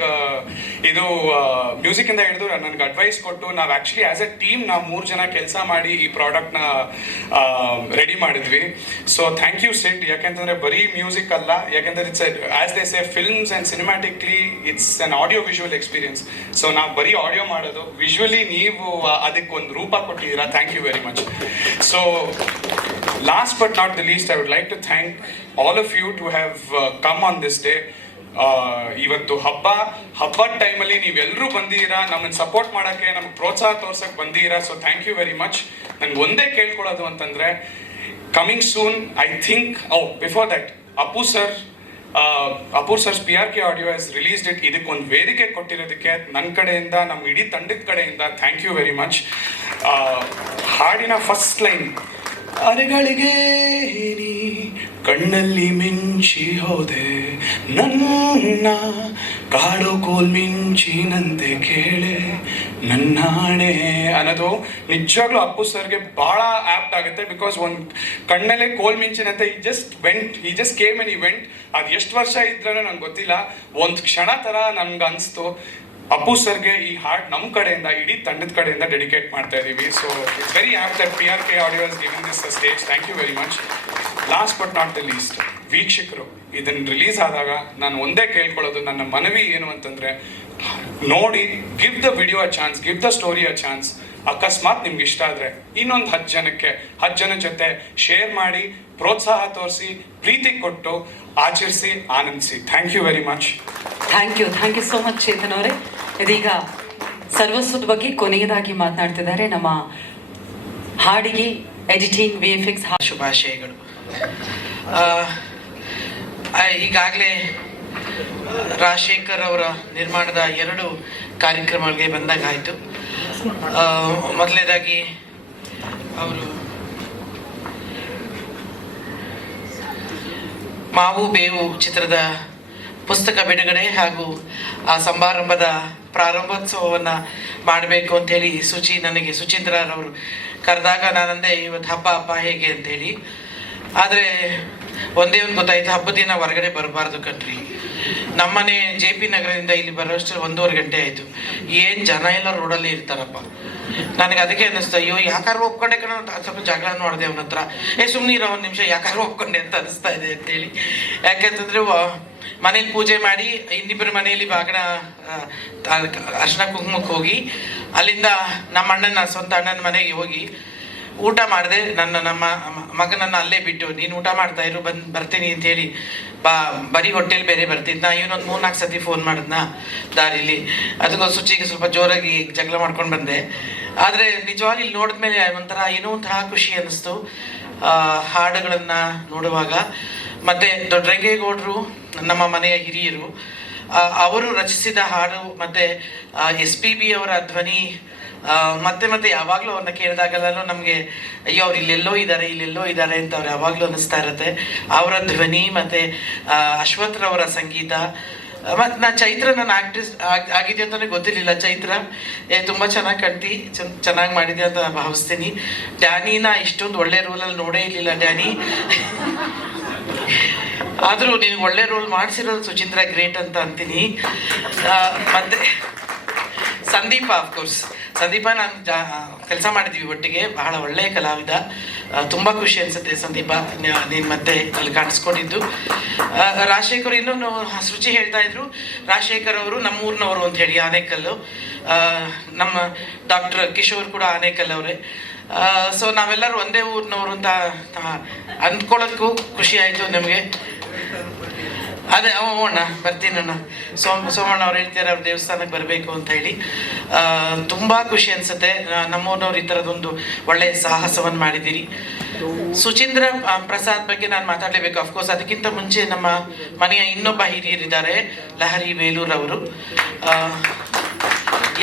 ಮ್ಯೂಸಿಕ್ಕಿಂದ ಹಿಡಿದು ನನಗೆ ಅಡ್ವೈಸ್ ಕೊಟ್ಟು ನಾವು ಆ್ಯಕ್ಚುಲಿ ಆ್ಯಸ್ ಎ ಟೀಮ್ ನಾವು 3 ಜನ ಕೆಲಸ ಮಾಡಿ ಈ ಪ್ರಾಡಕ್ಟ್ನ ರೆಡಿ ಮಾಡಿದ್ವಿ. So thank you Sid. ಯಾಕೆಂತಂದರೆ ಬರೀ ಮ್ಯೂಸಿಕ್ ಅಲ್ಲ, ಯಾಕೆಂದರೆ it's as they say films and cinematically it's an audio visual experience. So ನಾವು ಬರೀ ಆಡಿಯೋ ಮಾಡೋದು, ವಿಜುವಲಿ ನೀವು ಅದಕ್ಕೊಂದು ರೂಪ ಕೊಟ್ಟಿದ್ದೀರಾ. Thank you very much. So last but not the least, I would like to thank all of you to have come on this day. ಇವತ್ತು ಹಬ್ಬದ ಟೈಮಲ್ಲಿ ನೀವೆಲ್ಲರೂ ಬಂದಿದ್ದೀರಾ, ನಮ್ಮನ್ನು ಸಪೋರ್ಟ್ ಮಾಡೋಕ್ಕೆ, ನಮ್ಗೆ ಪ್ರೋತ್ಸಾಹ ತೋರ್ಸಕ್ಕೆ ಬಂದಿದ್ದೀರಾ. So thank you very much. ನನಗೆ ಒಂದೇ ಕೇಳ್ಕೊಳ್ಳೋದು ಅಂತಂದರೆ, coming soon I think before that Appu sir's PRK audio has released it. ಇದಕ್ಕೊಂದು ವೇದಿಕೆ ಕೊಟ್ಟಿರೋದಕ್ಕೆ ನನ್ನ ಕಡೆಯಿಂದ, ನಮ್ಮ ಇಡೀ ತಂಡದ ಕಡೆಯಿಂದ ಥ್ಯಾಂಕ್ ಯು ವೆರಿ ಮಚ್. ಹಾಡಿನ ಫಸ್ಟ್ ಲೈನ್, ಅರೆಗಳಿಗೆ ನೀ ಕಣ್ಣಲ್ಲಿ ಮಿಂಚಿ ಹೋದೆ, ನನ್ನ ಕಾಡು ಕೋಲ್ ಮಿಂಚಿನಂತೆ ಕೇಳೆ ನನ್ನಾಣೆ ಅನ್ನೋದು ನಿಜವಾಗ್ಲೂ ಅಪ್ಪು ಸರ್ಗೆ ಭಾಳ ಆ್ಯಪ್ಟ್ ಆಗುತ್ತೆ. ಬಿಕಾಸ್ ಒಂದು ಕಣ್ಣಲ್ಲೇ ಕೋಲ್ ಮಿಂಚಿನಂತೆ ಈ ಜಸ್ಟ್ ಕೇಮ್ ಅಂಡ್ ಈ ವೆಂಟ್. ಅದು ಎಷ್ಟು ವರ್ಷ ಇದ್ರೂ ನಂಗೆ ಗೊತ್ತಿಲ್ಲ, ಒಂದು ಕ್ಷಣ ಥರ ನಮ್ಗೆ ಅನಿಸ್ತು. ಅಪ್ಪು ಸರ್ಗೆ ಈ ಹಾಡ್ ನಮ್ಮ ಕಡೆಯಿಂದ, ಇಡೀ ತಂಡದ ಕಡೆಯಿಂದ ಡೆಡಿಕೇಟ್ ಮಾಡ್ತಾ ಇದ್ದೀವಿ. So it's very apt that PRK audio is giving this stage. Thank you very much. Last but not the least, ವೀಕ್ಷಕರು ಇದನ್ನು ರಿಲೀಸ್ ಆದಾಗ ನಾನು ಒಂದೇ ಕೇಳ್ಕೊಳ್ಳೋದು, ನನ್ನ ಮನವಿ ಏನು ಅಂತಂದರೆ, ನೋಡಿ, give the video a chance, give the story a chance. ಅಕಸ್ಮಾತ್ ನಿಮ್ಗೆ ಇಷ್ಟ ಆದರೆ ಇನ್ನೊಂದು 10 ಜನ ಜೊತೆ ಶೇರ್ ಮಾಡಿ, ಪ್ರೋತ್ಸಾಹ ತೋರಿಸಿ, ಪ್ರೀತಿ ಕೊಟ್ಟು ಆಚರಿಸಿ, ಆನಂದಿಸಿ. Thank you very much. Thank you so much Chetan ಅವರೇ. ಇದೀಗ ಸರ್ವಸ್ವದ ಬಗ್ಗೆ ಕೊನೆಯದಾಗಿ ಮಾತನಾಡ್ತಿದ್ದಾರೆ ನಮ್ಮ ಹಾಡಿಗೆ ಎಡಿಟಿಂಗ್ VFX ಶುಭಾಶಯಗಳು. ಈಗಾಗಲೇ ರಾಜಶೇಖರ್ ಅವರ ನಿರ್ಮಾಣದ 2 ಕಾರ್ಯಕ್ರಮಗಳಿಗೆ ಬಂದಾಗಾಯಿತು. ಮೊದಲನೇದಾಗಿ ಅವರು ಮಾವು ಬೇವು ಚಿತ್ರದ ಪುಸ್ತಕ ಬಿಡುಗಡೆ ಹಾಗೂ ಆ ಸಮಾರಂಭದ ಪ್ರಾರಂಭೋತ್ಸವವನ್ನು ಮಾಡಬೇಕು ಅಂಥೇಳಿ ಸುಚೀಂದ್ರರವರು ಕರೆದಾಗ ನಾನಂದೆ, ಇವತ್ತು ಹಬ್ಬ ಹೇಗೆ ಅಂತೇಳಿ. ಆದರೆ ಒಂದೇ ಒಂದು ಗೊತ್ತಾಯಿತು, ಹಬ್ಬದ ದಿನ ಹೊರಗಡೆ ಬರಬಾರ್ದು ಕಣ್ರಿ. ನಮ್ಮನೆ JP ನಗರದಿಂದ ಇಲ್ಲಿ ಬರೋಷ್ಟರಲ್ಲಿ 1.5 ಗಂಟೆ ಆಯಿತು. ಏನು ಜನ ಎಲ್ಲ ರೋಡಲ್ಲೇ ಇರ್ತಾರಪ್ಪ. ನನಗೆ ಅದಕ್ಕೆ ಅನ್ನಿಸ್ತು, ಅಯ್ಯೋ ಯಾಕಾರು ಒಪ್ಕೊಂಡೆ ಕಣ ಅಂತ ಸ್ವಲ್ಪ ಜಗಳ ನೋಡಿದೆ ಅವನ ಹತ್ರ. ಸುಮ್ಮನಿರೋ ಒಂದು ನಿಮಿಷ, ಯಾಕಾರು ಒಪ್ಕೊಂಡೆ ಅಂತ ಅನಿಸ್ತಾ ಇದೆ ಅಂತೇಳಿ. ಯಾಕೆಂತಂದರೆ ಮನೇಲಿ ಪೂಜೆ ಮಾಡಿ ಇನ್ನಿಬ್ಬರ ಮನೆಯಲ್ಲಿ ಬಾಗಿನ ಅರ್ಶಿನ ಕುಂಕುಮಕ್ಕೆ ಹೋಗಿ, ಅಲ್ಲಿಂದ ನಮ್ಮ ಸ್ವಂತ ಅಣ್ಣನ ಮನೆಗೆ ಹೋಗಿ ಊಟ ಮಾಡಿದೆ. ನಮ್ಮ ಮಗನನ್ನು ಅಲ್ಲೇ ಬಿಟ್ಟು, ನೀನು ಊಟ ಮಾಡ್ತಾ ಇರು, ಬರ್ತೀನಿ ಅಂತೇಳಿ ಬರೀ ಹೊಟ್ಟೆಲಿ ಬೇರೆ ಬರ್ತಿದ್ನ. ಇವನೊಂದು 3-4 ಸತಿ ಫೋನ್ ಮಾಡಿದ್ನ ದಾರಿಲಿ. ಅದಕ್ಕೊಂದು ಸುಚಿಗೆ ಸ್ವಲ್ಪ ಜೋರಾಗಿ ಜಗಳ ಮಾಡ್ಕೊಂಡು ಬಂದೆ. ಆದರೆ ನಿಜವಾಗಿ ಇಲ್ಲಿ ನೋಡಿದ್ಮೇಲೆ ಒಂಥರ ಏನೋ ಒಂಥರ ಖುಷಿ ಅನ್ನಿಸ್ತು ಹಾಡುಗಳನ್ನು ನೋಡುವಾಗ. ಮತ್ತು ದೊಡ್ಡರಂಗೇಗೌಡರು ನಮ್ಮ ಮನೆಯ ಹಿರಿಯರು, ಅವರು ರಚಿಸಿದ ಹಾಡು ಮತ್ತು SPB ಅವರ ಧ್ವನಿ ಮತ್ತೆ ಯಾವಾಗಲೂ ಅವ್ರನ್ನ ಕೇಳಿದಾಗಲೂ ನಮಗೆ ಅಯ್ಯೋ ಅವ್ರು ಇಲ್ಲೆಲ್ಲೋ ಇದ್ದಾರೆ ಅಂತ ಅವ್ರು ಯಾವಾಗಲೂ ಅನ್ನಿಸ್ತಾ ಇರುತ್ತೆ. ಅವರ ಧ್ವನಿ ಮತ್ತು ಅಶ್ವಥ್ರವರ ಸಂಗೀತ. ಮತ್ತು ಚೈತ್ರ ನನ್ನ ಆಕ್ಟ್ರೆಸ್ ಆಗಿದೆ ಅಂತಲೇ ಗೊತ್ತಿರಲಿಲ್ಲ. ಚೈತ್ರ ತುಂಬ ಚೆನ್ನಾಗಿ ಕಟ್ಟಿ ಚೆನ್ನಾಗಿ ಮಾಡಿದೆ ಅಂತ ಭಾವಿಸ್ತೀನಿ. ಡ್ಯಾನಿನ ಇಷ್ಟೊಂದು ಒಳ್ಳೆ ರೋಲಲ್ಲಿ ನೋಡೇ ಇರಲಿಲ್ಲ ಡ್ಯಾನಿ. ಆದರೂ ನಿನಗೆ ಒಳ್ಳೆ ರೋಲ್ ಮಾಡಿಸಿರೋದು ಸುಚೀಂದ್ರ ಗ್ರೇಟ್ ಅಂತ ಅಂತೀನಿ. ಮತ್ತು ಸಂದೀಪ, ಆಫ್ಕೋರ್ಸ್ ಸಂದೀಪ ನಾನು ಕೆಲಸ ಮಾಡಿದ್ದೀವಿ ಒಟ್ಟಿಗೆ, ಬಹಳ ಒಳ್ಳೆಯ ಕಲಾವಿದ. ತುಂಬ ಖುಷಿ ಅನಿಸುತ್ತೆ ಸಂದೀಪ ನೀನು ಮತ್ತೆ ಅಲ್ಲಿ ಕಾಣಿಸ್ಕೊಂಡಿದ್ದು. ರಾಜಶೇಖರ್ ಇನ್ನೊಂದು ಶುಚಿ ಹೇಳ್ತಾ ಇದ್ರು, ರಾಜಶೇಖರ್ ಅವರು ನಮ್ಮೂರಿನವರು ಅಂತ ಹೇಳಿ, ಆನೇಕಲ್ಲು. ನಮ್ಮ ಡಾಕ್ಟರ್ ಕಿಶೋರ್ ಕೂಡ ಆನೇಕಲ್ ಅವರೇ. ಸೊ ನಾವೆಲ್ಲರೂ ಒಂದೇ ಊರಿನವರು ಅಂತ ಅಂದ್ಕೊಳ್ಳೋಕ್ಕೂ ಖುಷಿ ಆಯಿತು ನಮಗೆ. ಅದೇ ಅಣ್ಣ ಬರ್ತೀನಿ ಅಣ್ಣ, ಸೋಮಣ್ಣ ಅವ್ರು ಹೇಳ್ತಾರೆ ಅವ್ರ ದೇವಸ್ಥಾನಕ್ಕೆ ಬರಬೇಕು ಅಂತ ಹೇಳಿ. ತುಂಬ ಖುಷಿ ಅನಿಸುತ್ತೆ. ನಮ್ಮೂರಿನವ್ರು ಈ ಥರದೊಂದು ಒಳ್ಳೆಯ ಸಾಹಸವನ್ನು ಮಾಡಿದ್ದೀರಿ. ಸುಚೀಂದ್ರ ಪ್ರಸಾದ್ ಬಗ್ಗೆ ನಾನು ಮಾತಾಡಲೇಬೇಕು ಅಫ್ಕೋರ್ಸ್. ಅದಕ್ಕಿಂತ ಮುಂಚೆ ನಮ್ಮ ಮನೆಯ ಇನ್ನೊಬ್ಬ ಹಿರಿಯರಿದ್ದಾರೆ, ಲಹರಿ ವೇಲೂರ್ ಅವರು.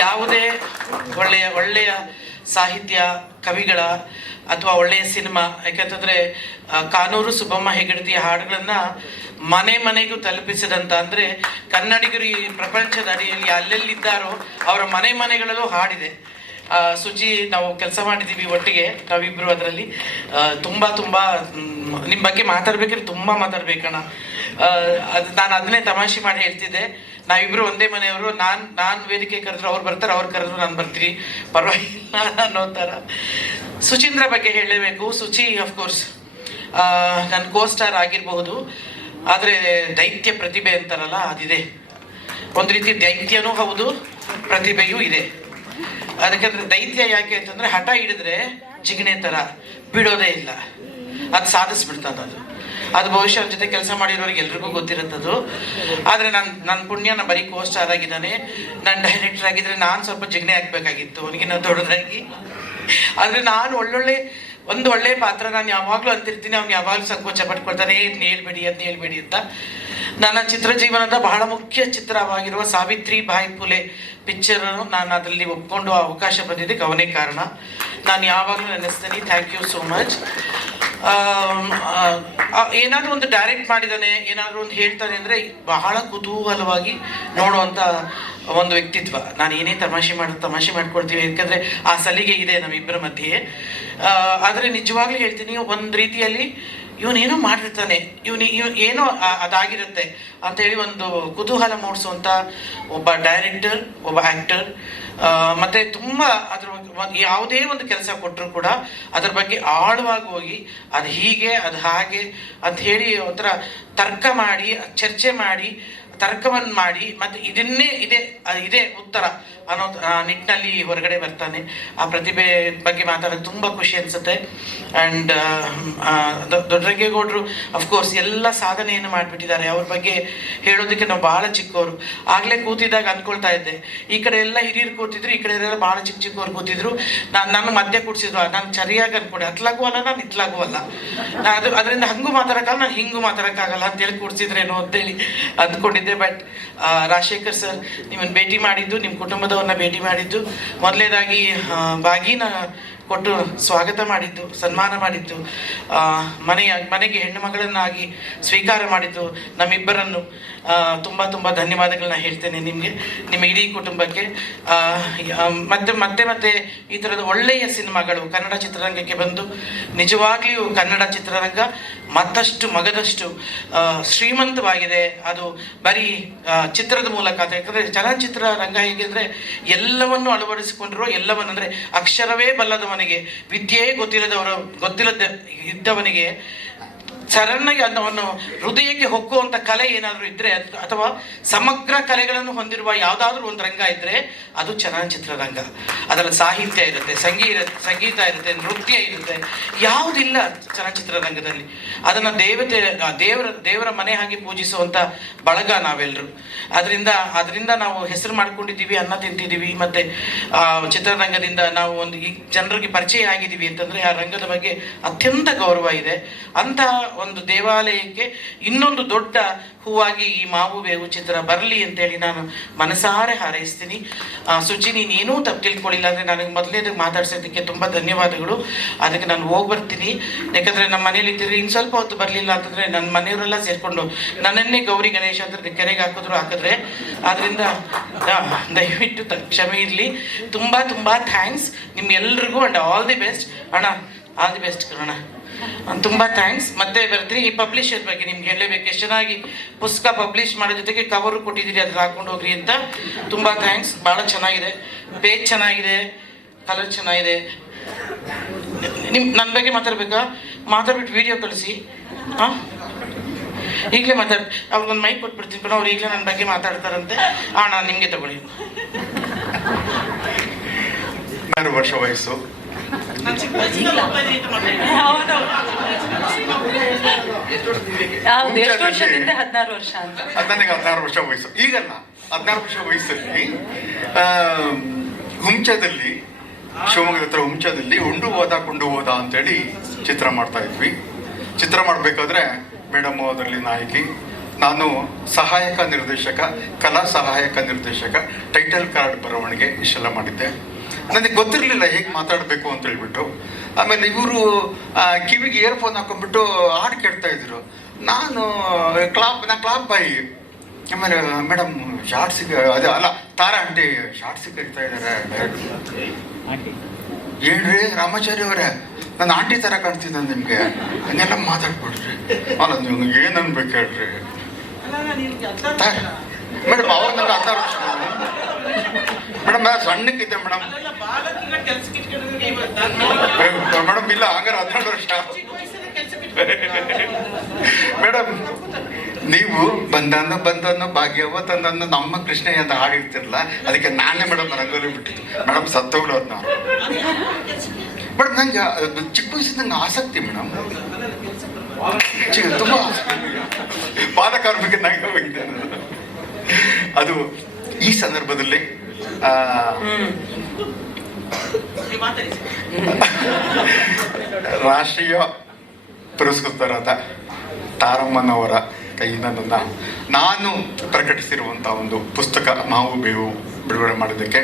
ಯಾವುದೇ ಒಳ್ಳೆಯ ಸಾಹಿತ್ಯ, ಕವಿಗಳ ಅಥವಾ ಒಳ್ಳೆಯ ಸಿನಿಮಾ, ಯಾಕಂತಂದರೆ ಕಾನೂರು ಸುಬ್ಬಮ್ಮ ಹೆಗಡತಿಯ ಹಾಡುಗಳನ್ನು ಮನೆಗೂ ತಲುಪಿಸಿದಂಥ, ಅಂದರೆ ಕನ್ನಡಿಗರು ಈ ಪ್ರಪಂಚದ ಅಡಿಯಲ್ಲಿ ಎಲ್ಲೆಲ್ಲಿದ್ದಾರೋ ಅವರ ಮನೆಗಳಲ್ಲೂ ಹಾಡಿದೆ. ಸುಜಿ ನಾವು ಕೆಲಸ ಮಾಡಿದ್ದೀವಿ ಒಟ್ಟಿಗೆ, ನಾವಿಬ್ಬರು ಅದರಲ್ಲಿ ತುಂಬ ನಿಮ್ಮ ಬಗ್ಗೆ ಮಾತಾಡ್ಬೇಕಾದ್ರೆ ತುಂಬ ಮಾತಾಡ್ಬೇಕಣ್ಣ. ನಾನು ಅದನ್ನೇ ತಮಾಷೆ ಮಾಡಿ ಹೇಳ್ತಿದ್ದೆ, ನಾವಿಬ್ಬರು ಒಂದೇ ಮನೆಯವರು. ನಾನು ವೇದಿಕೆ ಕರೆದ್ರು ಅವ್ರು ಬರ್ತಾರೆ, ಅವ್ರು ಕರೆದ್ರು ನಾನು ಬರ್ತೀನಿ, ಪರವಾಗಿಲ್ಲ ಅನ್ನೋ ಥರ. ಸುಚೀಂದ್ರ ಬಗ್ಗೆ ಹೇಳಲೇಬೇಕು. ಸುಚಿ ಅಫ್ಕೋರ್ಸ್ ನನ್ನ ಕೋಸ್ಟಾರ್ ಆಗಿರಬಹುದು, ಆದರೆ ದೈತ್ಯ ಪ್ರತಿಭೆ ಅಂತಾರಲ್ಲ ಅದಿದೆ. ಒಂದು ರೀತಿ ದೈತ್ಯನೂ ಹೌದು, ಪ್ರತಿಭೆಯೂ ಇದೆ. ಅದಕ್ಕಂದ್ರೆ ದೈತ್ಯ ಯಾಕೆ ಅಂತಂದರೆ ಹಠ ಹಿಡಿದ್ರೆ ಜಿಗಣೆ ಥರ ಬಿಡೋದೇ ಇಲ್ಲ, ಅದು ಸಾಧಿಸ್ಬಿಡ್ತದೆ. ಅದು ಬಹುಶಃ ಅವ್ರ ಜೊತೆ ಕೆಲಸ ಮಾಡಿರೋರಿಗೆ ಎಲ್ರಿಗೂ ಗೊತ್ತಿರುತ್ತದು. ಆದರೆ ನನ್ನ ಪುಣ್ಯನ ಬರೀ ಕೋಸ್ಟಾರ್ ಆಗಿದ್ದಾನೆ. ನಾನು ಡೈರೆಕ್ಟರ್ ಆಗಿದ್ರೆ ನಾನು ಸ್ವಲ್ಪ ಜಿಗಣೆ ಹಾಕ್ಬೇಕಾಗಿತ್ತು ಅವನಿಗಿನ್ನ ದೊಡ್ಡದಾಗಿ. ಆದರೆ ನಾನು ಒಂದು ಒಳ್ಳೆಯ ಪಾತ್ರ ನಾನು ಯಾವಾಗಲೂ ಅಂತಿರ್ತೀನಿ, ಅವ್ನು ಯಾವಾಗಲೂ ಸಂಕೋಚ ಪಟ್ಕೊಳ್ತಾನೆ, ಇದನ್ನ ಹೇಳ್ಬೇಡಿ ಅಂತ. ನನ್ನ ಚಿತ್ರಜೀವನದ ಬಹಳ ಮುಖ್ಯ ಚಿತ್ರವಾಗಿರುವ ಸಾವಿತ್ರಿ ಬಾಯಿ ಫುಲೆ ಪಿಕ್ಚರನ್ನು ನಾನು ಅದರಲ್ಲಿ ಒಪ್ಕೊಂಡು ಅವಕಾಶ ಬಂದಿದ್ದಕ್ಕೆ ಅವನೇ ಕಾರಣ. ನಾನು ಯಾವಾಗಲೂ ನೆನೆಸ್ತೀನಿ. Thank you so much. ಏನಾದರೂ ಒಂದು ಡೈರೆಕ್ಟ್ ಮಾಡಿದ್ದಾನೆ, ಏನಾದರೂ ಒಂದು ಹೇಳ್ತಾನೆ ಅಂದರೆ ಬಹಳ ಕುತೂಹಲವಾಗಿ ನೋಡುವಂಥ ಒಂದು ವ್ಯಕ್ತಿತ್ವ. ನಾನು ಏನೇ ತಮಾಷೆ ಮಾಡ್ಕೊಳ್ತೀವಿ, ಯಾಕಂದರೆ ಆ ಸಲಿಗೆ ಇದೆ ನಮ್ಮಿಬ್ಬರ ಮಧ್ಯೆ. ಆದರೆ ನಿಜವಾಗ್ಲೂ ಹೇಳ್ತೀನಿ, ಒಂದು ರೀತಿಯಲ್ಲಿ ಇವನೇನೋ ಮಾಡಿರ್ತಾನೆ, ಇವನು ಏನೋ ಅದಾಗಿರುತ್ತೆ ಅಂತೇಳಿ ಒಂದು ಕುತೂಹಲ ಮೂಡಿಸುವಂಥ ಒಬ್ಬ ಡೈರೆಕ್ಟರ್, ಒಬ್ಬ ಆ್ಯಕ್ಟರ್. ಮತ್ತು ತುಂಬ ಅದ್ರ ಯಾವುದೇ ಒಂದು ಕೆಲಸ ಕೊಟ್ಟರು ಕೂಡ ಅದ್ರ ಬಗ್ಗೆ ಆಳವಾಗಿ ಹೋಗಿ ಅದು ಹೀಗೆ ಅದು ಹಾಗೆ ಅಂತ ಹೇಳಿ ಒಂಥರ ತರ್ಕ ಮಾಡಿ, ಚರ್ಚೆ ಮಾಡಿ, ತರ್ಕವನ್ನು ಮಾಡಿ ಮತ್ತು ಇದೇ ಉತ್ತರ ಅನ್ನೋ ನಿಟ್ಟಿನಲ್ಲಿ ಹೊರಗಡೆ ಬರ್ತಾನೆ. ಆ ಪ್ರತಿಭೆ ಬಗ್ಗೆ ಮಾತಾಡೋದು ತುಂಬ ಖುಷಿ ಅನಿಸುತ್ತೆ. ಆ್ಯಂಡ್ ದೊಡ್ಡರಂಗೇಗೌಡರು ಅಫ್ಕೋರ್ಸ್ ಎಲ್ಲ ಸಾಧನೆಯನ್ನು ಮಾಡಿಬಿಟ್ಟಿದ್ದಾರೆ. ಅವ್ರ ಬಗ್ಗೆ ಹೇಳೋದಕ್ಕೆ ನಾವು ಭಾಳ ಚಿಕ್ಕವರು. ಆಗಲೇ ಕೂತಿದ್ದಾಗ ಅಂದ್ಕೊಳ್ತಾ ಇದ್ದೆ, ಈ ಕಡೆ ಎಲ್ಲ ಹಿರಿಯರು ಕೂತಿದ್ರು, ಈ ಕಡೆ ಎಲ್ಲ ಭಾಳ ಚಿಕ್ಕವರು ಕೂತಿದ್ರು. ನಾನು ಮಧ್ಯೆ ಕೂಡಿಸಿದ್ರು. ನಾನು ಸರಿಯಾಗಿ ಅಂದ್ಕೊಂಡೆ, ಹತ್ಲಾಗೂ ಅಲ್ಲ, ನಾನು ಇತ್ಲಾಗೂ ಅಲ್ಲ, ನಾನು ಅದರಿಂದ ಹಂಗೂ ಮಾತಾಡೋಕ್ಕಲ್ಲ, ನಾನು ಹಿಂಗೂ ಮಾತಾಡೋಕ್ಕಾಗಲ್ಲ ಅಂತೇಳಿ ಕೂಡಿಸಿದ್ರೇನೋ ಅಂತೇಳಿ ಅಂದ್ಕೊಂಡಿದ್ದೆ. ಬಟ್ ರಾಜಶೇಖರ್ ಸರ್ ನಿಮ್ಮನ್ನು ಭೇಟಿ ಮಾಡಿದ್ದು, ನಿಮ್ಮ ಕುಟುಂಬದವ್ರನ್ನ ಭೇಟಿ ಮಾಡಿದ್ದು, ಮೊದಲನೇದಾಗಿ ಬಾಗಿನ ಕೊಟ್ಟು ಸ್ವಾಗತ ಮಾಡಿದ್ದು, ಸನ್ಮಾನ ಮಾಡಿದ್ದು, ಮನೆಗೆ ಹೆಣ್ಣು ಮಗಳನ್ನಾಗಿ ಸ್ವೀಕಾರ ಮಾಡಿದ್ದು ನಮ್ಮಿಬ್ಬರನ್ನು ತುಂಬ ಧನ್ಯವಾದಗಳನ್ನ ಹೇಳ್ತೇನೆ ನಿಮಗೆ, ನಿಮ್ಮ ಇಡೀ ಕುಟುಂಬಕ್ಕೆ. ಮತ್ತೆ ಈ ಥರದ ಒಳ್ಳೆಯ ಸಿನಿಮಾಗಳು ಕನ್ನಡ ಚಿತ್ರರಂಗಕ್ಕೆ ಬಂದು ನಿಜವಾಗ್ಲಿಯೂ ಕನ್ನಡ ಚಿತ್ರರಂಗ ಮತ್ತಷ್ಟು ಮಗದಷ್ಟು ಶ್ರೀಮಂತವಾಗಿದೆ. ಅದು ಬರೀ ಚಿತ್ರದ ಮೂಲಕ ಅಂತ, ಯಾಕಂದರೆ ಚಲನಚಿತ್ರ ರಂಗ ಹೇಗೆಂದರೆ ಎಲ್ಲವನ್ನು ಅಳವಡಿಸಿಕೊಂಡಿರೋ, ಎಲ್ಲವನ್ನು ಅಂದರೆ ಅಕ್ಷರವೇ ಬಲ್ಲದವನಿಗೆ, ವಿದ್ಯೆಯೇ ಇದ್ದವನಿಗೆ ಸಡನ್ನಾಗಿ ಅದನ್ನು ಹೃದಯಕ್ಕೆ ಹೊಕ್ಕುವಂಥ ಕಲೆ ಏನಾದರೂ ಇದ್ದರೆ, ಅಥವಾ ಸಮಗ್ರ ಕಲೆಗಳನ್ನು ಹೊಂದಿರುವ ಯಾವುದಾದ್ರೂ ಒಂದು ರಂಗ ಇದ್ದರೆ ಅದು ಚಲನಚಿತ್ರ ರಂಗ. ಅದರಲ್ಲಿ ಸಾಹಿತ್ಯ ಇರುತ್ತೆ, ಸಂಗೀತ ಇರುತ್ತೆ, ನೃತ್ಯ ಇರುತ್ತೆ, ಯಾವುದಿಲ್ಲ ಚಲನಚಿತ್ರ ರಂಗದಲ್ಲಿ. ಅದನ್ನು ದೇವರ ಮನೆ ಹಾಗೆ ಪೂಜಿಸುವಂಥ ಬಳಗ ನಾವೆಲ್ಲರೂ. ಅದರಿಂದ ನಾವು ಹೆಸರು ಮಾಡ್ಕೊಂಡಿದ್ದೀವಿ, ಅನ್ನ ತಿಂತಿದ್ದೀವಿ, ಮತ್ತು ಚಿತ್ರರಂಗದಿಂದ ನಾವು ಒಂದು ಈ ಜನರಿಗೆ ಪರಿಚಯ ಆಗಿದ್ದೀವಿ ಅಂತಂದರೆ ಆ ರಂಗದ ಬಗ್ಗೆ ಅತ್ಯಂತ ಗೌರವ ಇದೆ. ಅಂತಹ ಒಂದು ದೇವಾಲಯಕ್ಕೆ ಇನ್ನೊಂದು ದೊಡ್ಡ ಹೂವಾಗಿ ಈ ಮಾವು ಬೇವು ಚಿತ್ರ ಬರಲಿ ಅಂತೇಳಿ ನಾನು ಮನಸಾರೆ ಹಾರೈಸ್ತೀನಿ. ಸುಚಿ, ನೀನೇನೂ ತಪ್ಪು ತಿಳ್ಕೊಳ್ಳಿಲ್ಲ ಅಂದರೆ ನನಗೆ ಮೊದಲೇದಾಗ ಮಾತಾಡ್ಸೋದಕ್ಕೆ ತುಂಬ ಧನ್ಯವಾದಗಳು. ಅದಕ್ಕೆ ನಾನು ಹೋಗಿ ಬರ್ತೀನಿ. ಯಾಕಂದರೆ ನಮ್ಮ ಮನೇಲಿ ಇದ್ದರೆ ಇನ್ನು ಸ್ವಲ್ಪ ಹೊತ್ತು ಬರಲಿಲ್ಲ ಅಂತಂದರೆ ನನ್ನ ಮನೆಯವರೆಲ್ಲ ಸೇರಿಕೊಂಡು ನನ್ನನ್ನೇ ಗೌರಿ ಗಣೇಶ ಅಂತ ಕೆರೆಗೆ ಹಾಕಿದ್ರೆ, ಆದ್ದರಿಂದ ದಯವಿಟ್ಟು ಕ್ಷಮೆ ಇರಲಿ. ತುಂಬ ಥ್ಯಾಂಕ್ಸ್ ನಿಮ್ಗೆಲ್ರಿಗೂ. ಆ್ಯಂಡ್ ಆಲ್ ದಿ ಬೆಸ್ಟ್ ಅಣ್ಣ, ಆಲ್ ದಿ ಬೆಸ್ಟ್ ಅಣ್ಣ. ತುಂಬ ಥ್ಯಾಂಕ್ಸ್. ಮತ್ತೆ ಬರ್ತೀನಿ. ಈ ಪಬ್ಲಿಷರ್ ಬಗ್ಗೆ ನಿಮ್ಗೆ ಹೇಳಲೇಬೇಕು, ಎಷ್ಟು ಚೆನ್ನಾಗಿ ಪುಸ್ತಕ ಪಬ್ಲಿಷ್ ಮಾಡೋ ಜೊತೆಗೆ ಕವರು ಕೊಟ್ಟಿದ್ದೀರಿ, ಅದ್ರ ಹಾಕೊಂಡು ಹೋಗ್ರಿ ಅಂತ. ತುಂಬ ಥ್ಯಾಂಕ್ಸ್. ಭಾಳ ಚೆನ್ನಾಗಿದೆ, ಪೇಜ್ ಚೆನ್ನಾಗಿದೆ, ಕಲರ್ ಚೆನ್ನಾಗಿದೆ. ನನ್ನ ಬಗ್ಗೆ ಮಾತಾಡ್ಬಿಟ್ಟು ವಿಡಿಯೋ ಕಳಿಸಿ. ಹಾಂ, ಈಗಲೇ ಅವ್ರಿಗೊಂದು ಮೈಕ್ ಕೊಟ್ಬಿಡ್ತೀನಿ ಕಣ, ಅವ್ರು ಈಗಲೇ ನನ್ನ ಬಗ್ಗೆ ಮಾತಾಡ್ತಾರಂತೆ. ನಾನು ನಿಮಗೆ ತಗೊಳ್ಳಿ. 16 ವರ್ಷ ವಯಸ್ಸು. ಎಷ್ಟು ವರ್ಷದಿಂದ? 16 ವರ್ಷ ಅಂತ. ನನಗೆ 16 ವರ್ಷ ವಯಸ್ಸು. ಈಗಲ್ಲ, 16 ವರ್ಷ ವಯಸ್ಸಲ್ಲಿ ಹುಂಚದಲ್ಲಿ, ಶಿವಮೊಗ್ಗದ ಹತ್ರ ಹುಂಚದಲ್ಲಿ ಕೊಂಡು ಹೋದ ಅಂತೇಳಿ ಚಿತ್ರ ಮಾಡ್ತಾ ಇದ್ವಿ. ಚಿತ್ರ ಮಾಡಬೇಕಾದ್ರೆ ಮೇಡಮ್ ಅದರಲ್ಲಿ ನಾಯಕಿ, ನಾನು ಸಹಾಯಕ ನಿರ್ದೇಶಕ, ಕಲಾ ಸಹಾಯಕ ನಿರ್ದೇಶಕ, ಟೈಟಲ್ ಕಾರ್ಡ್ ಬರವಣಿಗೆ ಇಷ್ಟೆಲ್ಲ ಮಾಡಿದ್ದೆ. ನನಗೆ ಗೊತ್ತಿರಲಿಲ್ಲ ಹೇಗೆ ಮಾತಾಡಬೇಕು ಅಂತ ಹೇಳ್ಬಿಟ್ಟು. ಆಮೇಲೆ ಇವರು ಕಿವಿಗೆ ಇಯರ್ಫೋನ್ ಹಾಕೊಂಡ್ಬಿಟ್ಟು ಹಾಡು ಕೇಳ್ತಾ ಇದ್ರು. ನಾನು ಕ್ಲಾಪ್ ಬಾಯಿ. ಆಮೇಲೆ ಮೇಡಮ್ ಶಾರ್ಟ್ಸಿಗೆ ಅದೇ ಅಲ್ಲ, ತಾರಾ ಆಂಟಿ ಶಾರ್ಟ್ಸಿಗೆ ಕರಿತಾ ಇದ್ದಾರೆ. ಏನ್ರಿ ರಾಮಾಚಾರ್ಯ ಅವರೇ, ನಾನು ಆಂಟಿ ಥರ ಕಾಣ್ತಿದ್ದೆ ನಿಮಗೆ, ಹಂಗೆಲ್ಲ ಮಾತಾಡ್ಬಿಡ್ರಿ. ಅಲ್ಲ ನೀವು ಏನು ಅನ್ಬೇಕು ಹೇಳ್ರಿ ಮೇಡಮ್. ಅವಾಗ ನನಗೆ 16 ವರ್ಷ ಮೇಡಮ್. ನಾನು ಸಣ್ಣಕ್ಕಿದ್ದೆ ಮೇಡಮ್. ಮೇಡಮ್ ಇಲ್ಲ, ಹಂಗಾರೆ 12 ವರ್ಷ ಮೇಡಮ್. ನೀವು ಬಂದನ್ನು ಭಾಗ್ಯವ ತಂದನ್ನು ನಮ್ಮ ಕೃಷ್ಣ ಅಂತ ಹಾಡಿರ್ತಿರಲ್ಲ, ಅದಕ್ಕೆ ನಾನೇ ಮೇಡಮ್ ರಂಗೋಲಿ ಬಿಟ್ಟಿದ್ದು. ಮೇಡಮ್ ಸತ್ತೋಗ್ಲೋದು ನಾವು ಮೇಡಮ್. ನಂಗೆ ಚಿಕ್ಕ ವಯಸ್ಸಿಂದ ನಂಗೆ ಆಸಕ್ತಿ ಮೇಡಮ್, ತುಂಬ ಬಾಲ ಕಾರ್ಮಿಕನಾಗಿ ಹೋಗಿದ್ದೆ ನಾನು. ಅದು ಈ ಸಂದರ್ಭದಲ್ಲಿ ರಾಷ್ಟ್ರೀಯ ಪುರಸ್ಕೃತರಾದ ತಾರಮ್ಮನವರ ಕೈಯಿಂದ ನಾನು ಪ್ರಕಟಿಸಿರುವಂಥ ಒಂದು ಪುಸ್ತಕ ಮಾವು ಬೇವು ಬಿಡುಗಡೆ ಮಾಡಿದ್ದಕ್ಕೆ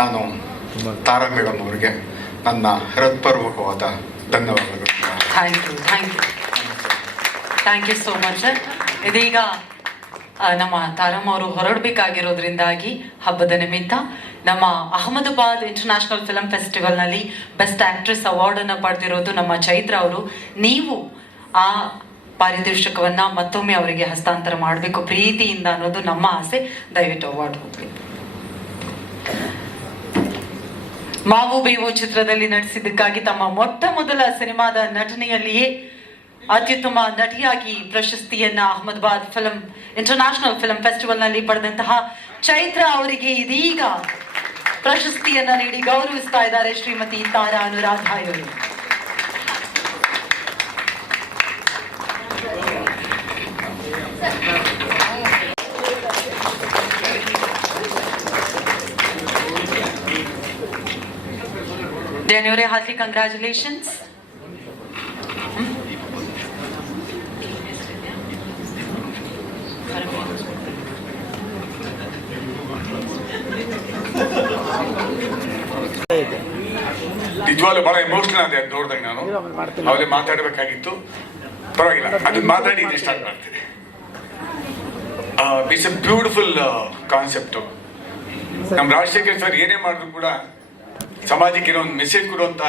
ನಾನು ತಾರಾ ಮೇಡಮ್ ಅವರಿಗೆ ನನ್ನ ಹೃತ್ಪೂರ್ವಕವಾದ ಧನ್ಯವಾದಗಳು. Thank you so much sir. ಇದೀಗ ನಮ್ಮ ತಾರಮ್ಮ ಅವರು ಹೊರಡಬೇಕಾಗಿರೋದ್ರಿಂದಾಗಿ ಹಬ್ಬದ ನಿಮಿತ್ತ ನಮ್ಮ ಅಹಮದಾಬಾದ್ ಇಂಟರ್ನ್ಯಾಷನಲ್ ಫಿಲ್ಮ್ ಫೆಸ್ಟಿವಲ್ನಲ್ಲಿ ಬೆಸ್ಟ್ ಆಕ್ಟ್ರೆಸ್ ಅವಾರ್ಡನ್ನು ಪಡೆದಿರೋದು ನಮ್ಮ ಚೈತ್ರ ಅವರು. ನೀವು ಆ ಪಾರಿತೋಷಿಕವನ್ನು ಮತ್ತೊಮ್ಮೆ ಅವರಿಗೆ ಹಸ್ತಾಂತರ ಮಾಡಬೇಕು ಪ್ರೀತಿಯಿಂದ ಅನ್ನೋದು ನಮ್ಮ ಆಸೆ. ದಯವಿಟ್ಟು ಅವಾರ್ಡ್ ಹೋಗ್ಬೇಕು. ಮಾವು ಬೇವು ಚಿತ್ರದಲ್ಲಿ ನಟಿಸಿದ್ದಕ್ಕಾಗಿ ತಮ್ಮ ಮೊಟ್ಟ ಮೊದಲ ಸಿನಿಮಾದ ನಟನೆಯಲ್ಲಿಯೇ ಅತ್ಯುತ್ತಮ ನಟಿಯಾಗಿ ಪ್ರಶಸ್ತಿಯನ್ನ ಅಹಮದಾಬಾದ್ ಇಂಟರ್ನ್ಯಾಷನಲ್ ಫಿಲ್ಮ್ ಫೆಸ್ಟಿವಲ್ನಲ್ಲಿ ಪಡೆದಂತಹ ಚೈತ್ರ ಅವರಿಗೆ ಇದೀಗ ಪ್ರಶಸ್ತಿಯನ್ನ ನೀಡಿ ಗೌರವಿಸ್ತಾ ಇದ್ದಾರೆ ಶ್ರೀಮತಿ ತಾರಾ ಅನುರಾಧ ಇವರು. January, heartily congratulations. ನಿಜವಾಗ್ಲೂ ಬಹಳ ಎಮೋಷನಲ್ ಆದೆ ಅದು ನೋಡಿದಾಗ. ನಾನು ಅವರೇ ಮಾತಾಡಬೇಕಾಗಿತ್ತು, ಪರವಾಗಿಲ್ಲ, ಅದನ್ನ ಮಾತಾಡಿ ಸ್ಟಾರ್ಟ್ ಮಾಡ್ತೀನಿ. It's a beautiful concept. ನಮ್ಮ ರಾಜಶೇಖರ್ ಸರ್ ಏನೇ ಮಾಡಿದ್ರು ಕೂಡ ಸಮಾಜಕ್ಕೆ ಏನೋ ಒಂದು ಮೆಸೇಜ್ ಕೊಡುವಂಥ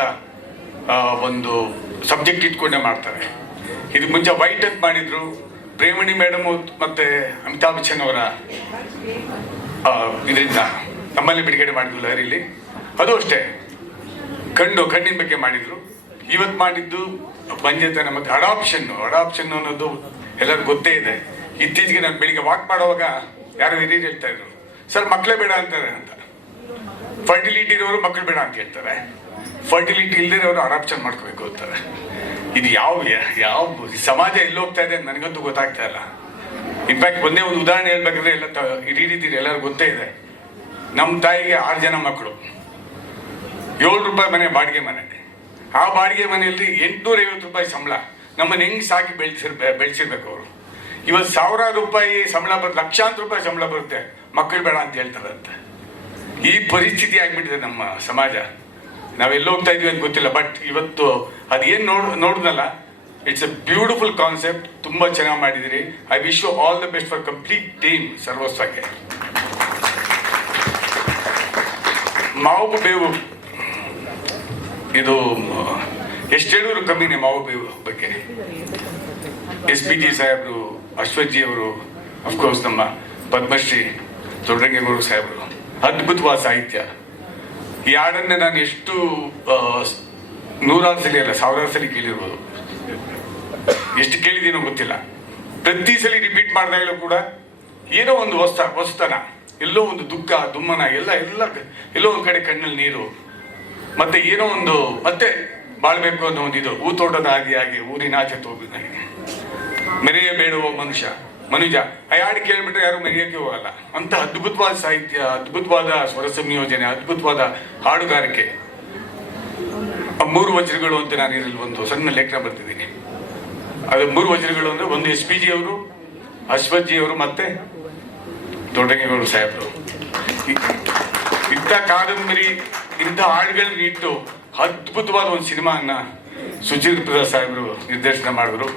ಒಂದು ಸಬ್ಜೆಕ್ಟ್ ಇಟ್ಕೊಂಡೇ ಮಾಡ್ತಾರೆ. ಇದಕ್ಕೆ ಮುಂಚೆ ವೈಟ್ ಅಂತ ಮಾಡಿದ್ರು, ಪ್ರೇಮಣಿ ಮೇಡಮು ಮತ್ತು ಅಮಿತಾಬ್ ಬಚ್ಚನ್ ಅವರ ಇದರಿಂದ ನಮ್ಮಲ್ಲಿ ಬಿಡುಗಡೆ ಮಾಡಿದ್ವು ಲಹರಿಲಿ. ಅದು ಅಷ್ಟೇ, ಕಣ್ಣಿನ ಬಗ್ಗೆ ಮಾಡಿದ್ರು. ಇವತ್ತು ಮಾಡಿದ್ದು ಬಂಜೆತನ ಮತ್ತು ಅಡಾಪ್ಷನ್ ಅನ್ನೋದು ಎಲ್ಲರಿಗೂ ಗೊತ್ತೇ ಇದೆ. ಇತ್ತೀಚೆಗೆ ನಾನು ಬೆಳಿಗ್ಗೆ ವಾಕ್ ಮಾಡುವಾಗ ಯಾರೋ ಹಿರಿಯರು ಹೇಳ್ತಾ ಇದ್ರು, ಸರ್ ಮಕ್ಕಳೇ ಬೇಡ ಅಂತಾರೆ ಅಂತ. ಫರ್ಟಿಲಿಟಿ ಇರೋರು ಮಕ್ಕಳು ಬೇಡ ಅಂತ ಹೇಳ್ತಾರೆ, ಫರ್ಟಿಲಿಟಿ ಇಲ್ಲದಿರೋರು ಅಡಾಪ್ಷನ್ ಮಾಡ್ಕೋಬೇಕು ಅಂತಾರೆ. ಇದು ಯಾವ ಸಮಾಜ ಎಲ್ಲಿ ಹೋಗ್ತಾ ಇದೆ ಅಂತ ನನಗಂತೂ ಗೊತ್ತಾಗ್ತಾ ಇಲ್ಲ. ಇನ್ಫ್ಯಾಕ್ಟ್ ಒಂದೇ ಒಂದು ಉದಾಹರಣೆ ಹೇಳ್ಬೇಕಂದ್ರೆ ಎಲ್ಲ ಹಿರಿಯರಿದ್ದೀರಿ, ಎಲ್ಲರಿಗೂ ಗೊತ್ತೇ ಇದೆ. ನಮ್ಮ ತಾಯಿಗೆ 6 ಜನ ಮಕ್ಕಳು, 7 ರೂಪಾಯಿ ಮನೆ ಬಾಡಿಗೆ ಮನೆ. ಆ ಬಾಡಿಗೆ ಮನೆಯಲ್ಲಿ 850 ರೂಪಾಯಿ ಸಂಬಳ. ನಮ್ಮನ್ನು ಹೆಂಗೆ ಸಾಕಿ ಬೆಳೆಸಿರ್ಬೇಕು ಅವರು. ಇವತ್ತು 1000 ರೂಪಾಯಿ ಸಂಬಳ ಬರುತ್ತೆ, ಲಕ್ಷಾಂತರ ರೂಪಾಯಿ ಸಂಬಳ ಬರುತ್ತೆ, ಮಕ್ಕಳು ಬೇಡ ಅಂತ ಹೇಳ್ತಾರಂತೆ. ಈ ಪರಿಸ್ಥಿತಿ ಆಗಿಬಿಟ್ಟಿದೆ ನಮ್ಮ ಸಮಾಜ. ನಾವೆಲ್ಲ ಹೋಗ್ತಾ ಇದೀವಿ ಅಂತ ಗೊತ್ತಿಲ್ಲ. ಬಟ್ ಇವತ್ತು ಅದೇನು ನೋಡಿದ್ನಲ್ಲ, ಇಟ್ಸ್ ಎ ಬ್ಯೂಟಿಫುಲ್ ಕಾನ್ಸೆಪ್ಟ್. ತುಂಬ ಚೆನ್ನಾಗಿ ಮಾಡಿದಿರಿ. I wish you all the best for complete team ಸರ್ವಸ್ವಕ್ಕೆ. ಮಾವು ಬೇವು ಇದು ಎಷ್ಟು ಹೇಳಿದ್ರು ಕಮ್ಮಿನೇ ಮಾವು ಬಗ್ಗೆ. SPG ಸಾಹೇಬರು, ಅಶ್ವಥ್ ಜಿ ಅವರು, ಅಫ್ಕೋರ್ಸ್ ನಮ್ಮ ಪದ್ಮಶ್ರೀ ದೊಡ್ಡರಂಗೇಗೌಡರು ಸಾಹೇಬರು, ಅದ್ಭುತವಾದ ಸಾಹಿತ್ಯ. ಈ ಹಾಡನ್ನೇ ನಾನು ಎಷ್ಟು ನೂರಾರು ಸಲ ಅಲ್ಲ, ಸಾವಿರಾರು ಸಲ ಕೇಳಿರ್ಬೋದು. ಎಷ್ಟು ಕೇಳಿದ್ದೀನೋ ಗೊತ್ತಿಲ್ಲ. ಪ್ರತಿ ಸಲ ರಿಪೀಟ್ ಮಾಡಿದಾಗಲೂ ಕೂಡ ಏನೋ ಒಂದು ಹೊಸತನ, ಎಲ್ಲೋ ಒಂದು ದುಃಖ ದುಮ್ಮನ, ಎಲ್ಲೋ ಒಂದು ಕಡೆ ಕಣ್ಣಲ್ಲಿ ನೀರು, ಮತ್ತೆ ಏನೋ ಒಂದು ಮತ್ತೆ ಬಾಳ್ಬೇಕು ಅನ್ನೋ ಒಂದು ಇದು. ಊತೋಟದ ಹಾಗೆ ಊರಿನಾಚೆ ತೋಗಿ ನನಗೆ ಮೆರೆಯಬೇಡುವ ಮನುಜ ಆ ಹಾಡು ಕೇಳ್ಬಿಟ್ರೆ ಯಾರು ಮೆರೆಯೋಕ್ಕೆ ಹೋಗಲ್ಲ. ಅಂತ ಅದ್ಭುತವಾದ ಸಾಹಿತ್ಯ, ಅದ್ಭುತವಾದ ಸ್ವರ ಸಂಯೋಜನೆ, ಅದ್ಭುತವಾದ ಹಾಡುಗಾರಿಕೆ. ಮೂರು ವಜ್ರಗಳು ಅಂತ ನಾನು ಇದರಲ್ಲಿ ಒಂದು ಸಣ್ಣ ಲೇಖನ ಬರ್ತಿದ್ದೀನಿ. ಅದು ಮೂರು ವಜ್ರಗಳು ಅಂದ್ರೆ ಒಂದು SPG ಅವರು, ಅಶ್ವಥ್ ಜಿ ಅವರು, ಮತ್ತೆ ದೊಡ್ಡರಂಗೇಗೌಡರು ಸಾಹೇಬರು. ಇಂಥ ಕಾದಂಬರಿ, ಇಂಥ ಹಾಡುಗಳನ್ನ ಇಟ್ಟು ಅದ್ಭುತವಾದ ಒಂದು ಸಿನಿಮಾನ್ನ ಸುಚೇಂದ್ರ ಪ್ರಸಾದ್ ಸಾಹೇಬರು ನಿರ್ದೇಶನ ಮಾಡಿದ್ರು.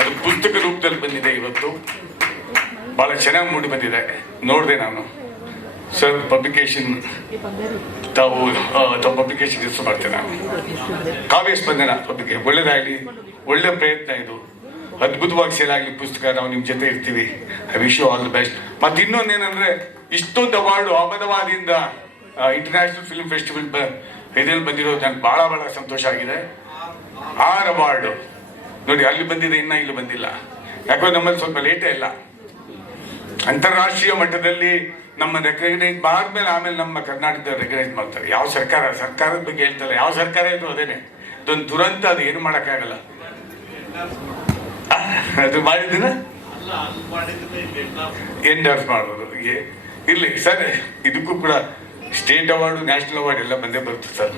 ಅದು ಪುಸ್ತಕ ರೂಪದಲ್ಲಿ ಬಂದಿದೆ. ಇವತ್ತು ಬಹಳ ಚೆನ್ನಾಗಿ ಮೂಡಿ ಬಂದಿದೆ. ನೋಡಿದೆ ನಾನು. ಸರ್ ಪಬ್ಲಿಕೇಶನ್ ತಾವು ಪಬ್ಲಿಕೇಶನ್ ಹೆಸರು ಮಾಡ್ತೇನೆ ನಾನು. ಕಾವ್ಯ ಸ್ಪಂದನ ಪಬ್ಲಿಕೇಶನ್ ಒಳ್ಳೇದಾಗಲಿ, ಒಳ್ಳೆ ಪ್ರಯತ್ನ ಇದು. ಅದ್ಭುತವಾಗಿ ಸೇಲ್ ಆಗಲಿ ಪುಸ್ತಕ. ನಾವು ನಿಮ್ಮ ಜೊತೆ ಇರ್ತೀವಿ. I wish you all the best. ಮತ್ತು ಇನ್ನೊಂದೇನೆಂದ್ರೆ, ಇಷ್ಟೊಂದು ಅವಾರ್ಡು ಅಹಮದಾಬಾದಿಂದ ಇಂಟರ್ನ್ಯಾಷನಲ್ ಫಿಲ್ಮ್ ಫೆಸ್ಟಿವಲ್ ಇದರಲ್ಲಿ ಬಂದಿರೋದು ನನಗೆ ಭಾಳ ಸಂತೋಷ ಆಗಿದೆ. 6 ಅವಾರ್ಡು ನೋಡಿ, ಅಲ್ಲಿ ಬಂದಿದೆ, ಇನ್ನ ಇಲ್ಲಿ ಬಂದಿಲ್ಲ. ಯಾಕಂದ್ರೆ ನಮ್ಮಲ್ಲಿ ಸ್ವಲ್ಪ ಲೇಟೇ ಇಲ್ಲ. ಅಂತಾರಾಷ್ಟ್ರೀಯ ಮಟ್ಟದಲ್ಲಿ ನಮ್ಮ ರೆಕಗ್ನೈಸ್ ಮಾಡಿದ್ಮೇಲೆ ಆಮೇಲೆ ನಮ್ಮ ಕರ್ನಾಟಕದ ರೆಕಗ್ನೈಸ್ ಮಾಡ್ತಾರೆ. ಯಾವ ಸರ್ಕಾರದ ಬಗ್ಗೆ ಹೇಳ್ತಾರೆ, ಯಾವ ಸರ್ಕಾರ ಇದ್ರು ಅದೇನೆ. ಅದೊಂದು ದುರಂತ, ಅದು ಏನು ಮಾಡೋಕ್ಕಾಗಲ್ಲ. ಅದು ಮಾಡಿದ್ದೀನ ಎಂಡರ್ಸ್ ಮಾಡೋದು ಇರ್ಲಿ ಸರ್. ಇದಕ್ಕೂ ಕೂಡ ಸ್ಟೇಟ್ ಅವಾರ್ಡು, ನ್ಯಾಷನಲ್ ಅವಾರ್ಡ್ ಎಲ್ಲ ಬಂದೇ ಬರುತ್ತೆ sir.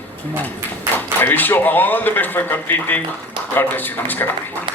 I wish you all the best for completing. God bless you. ನಮಸ್ಕಾರ.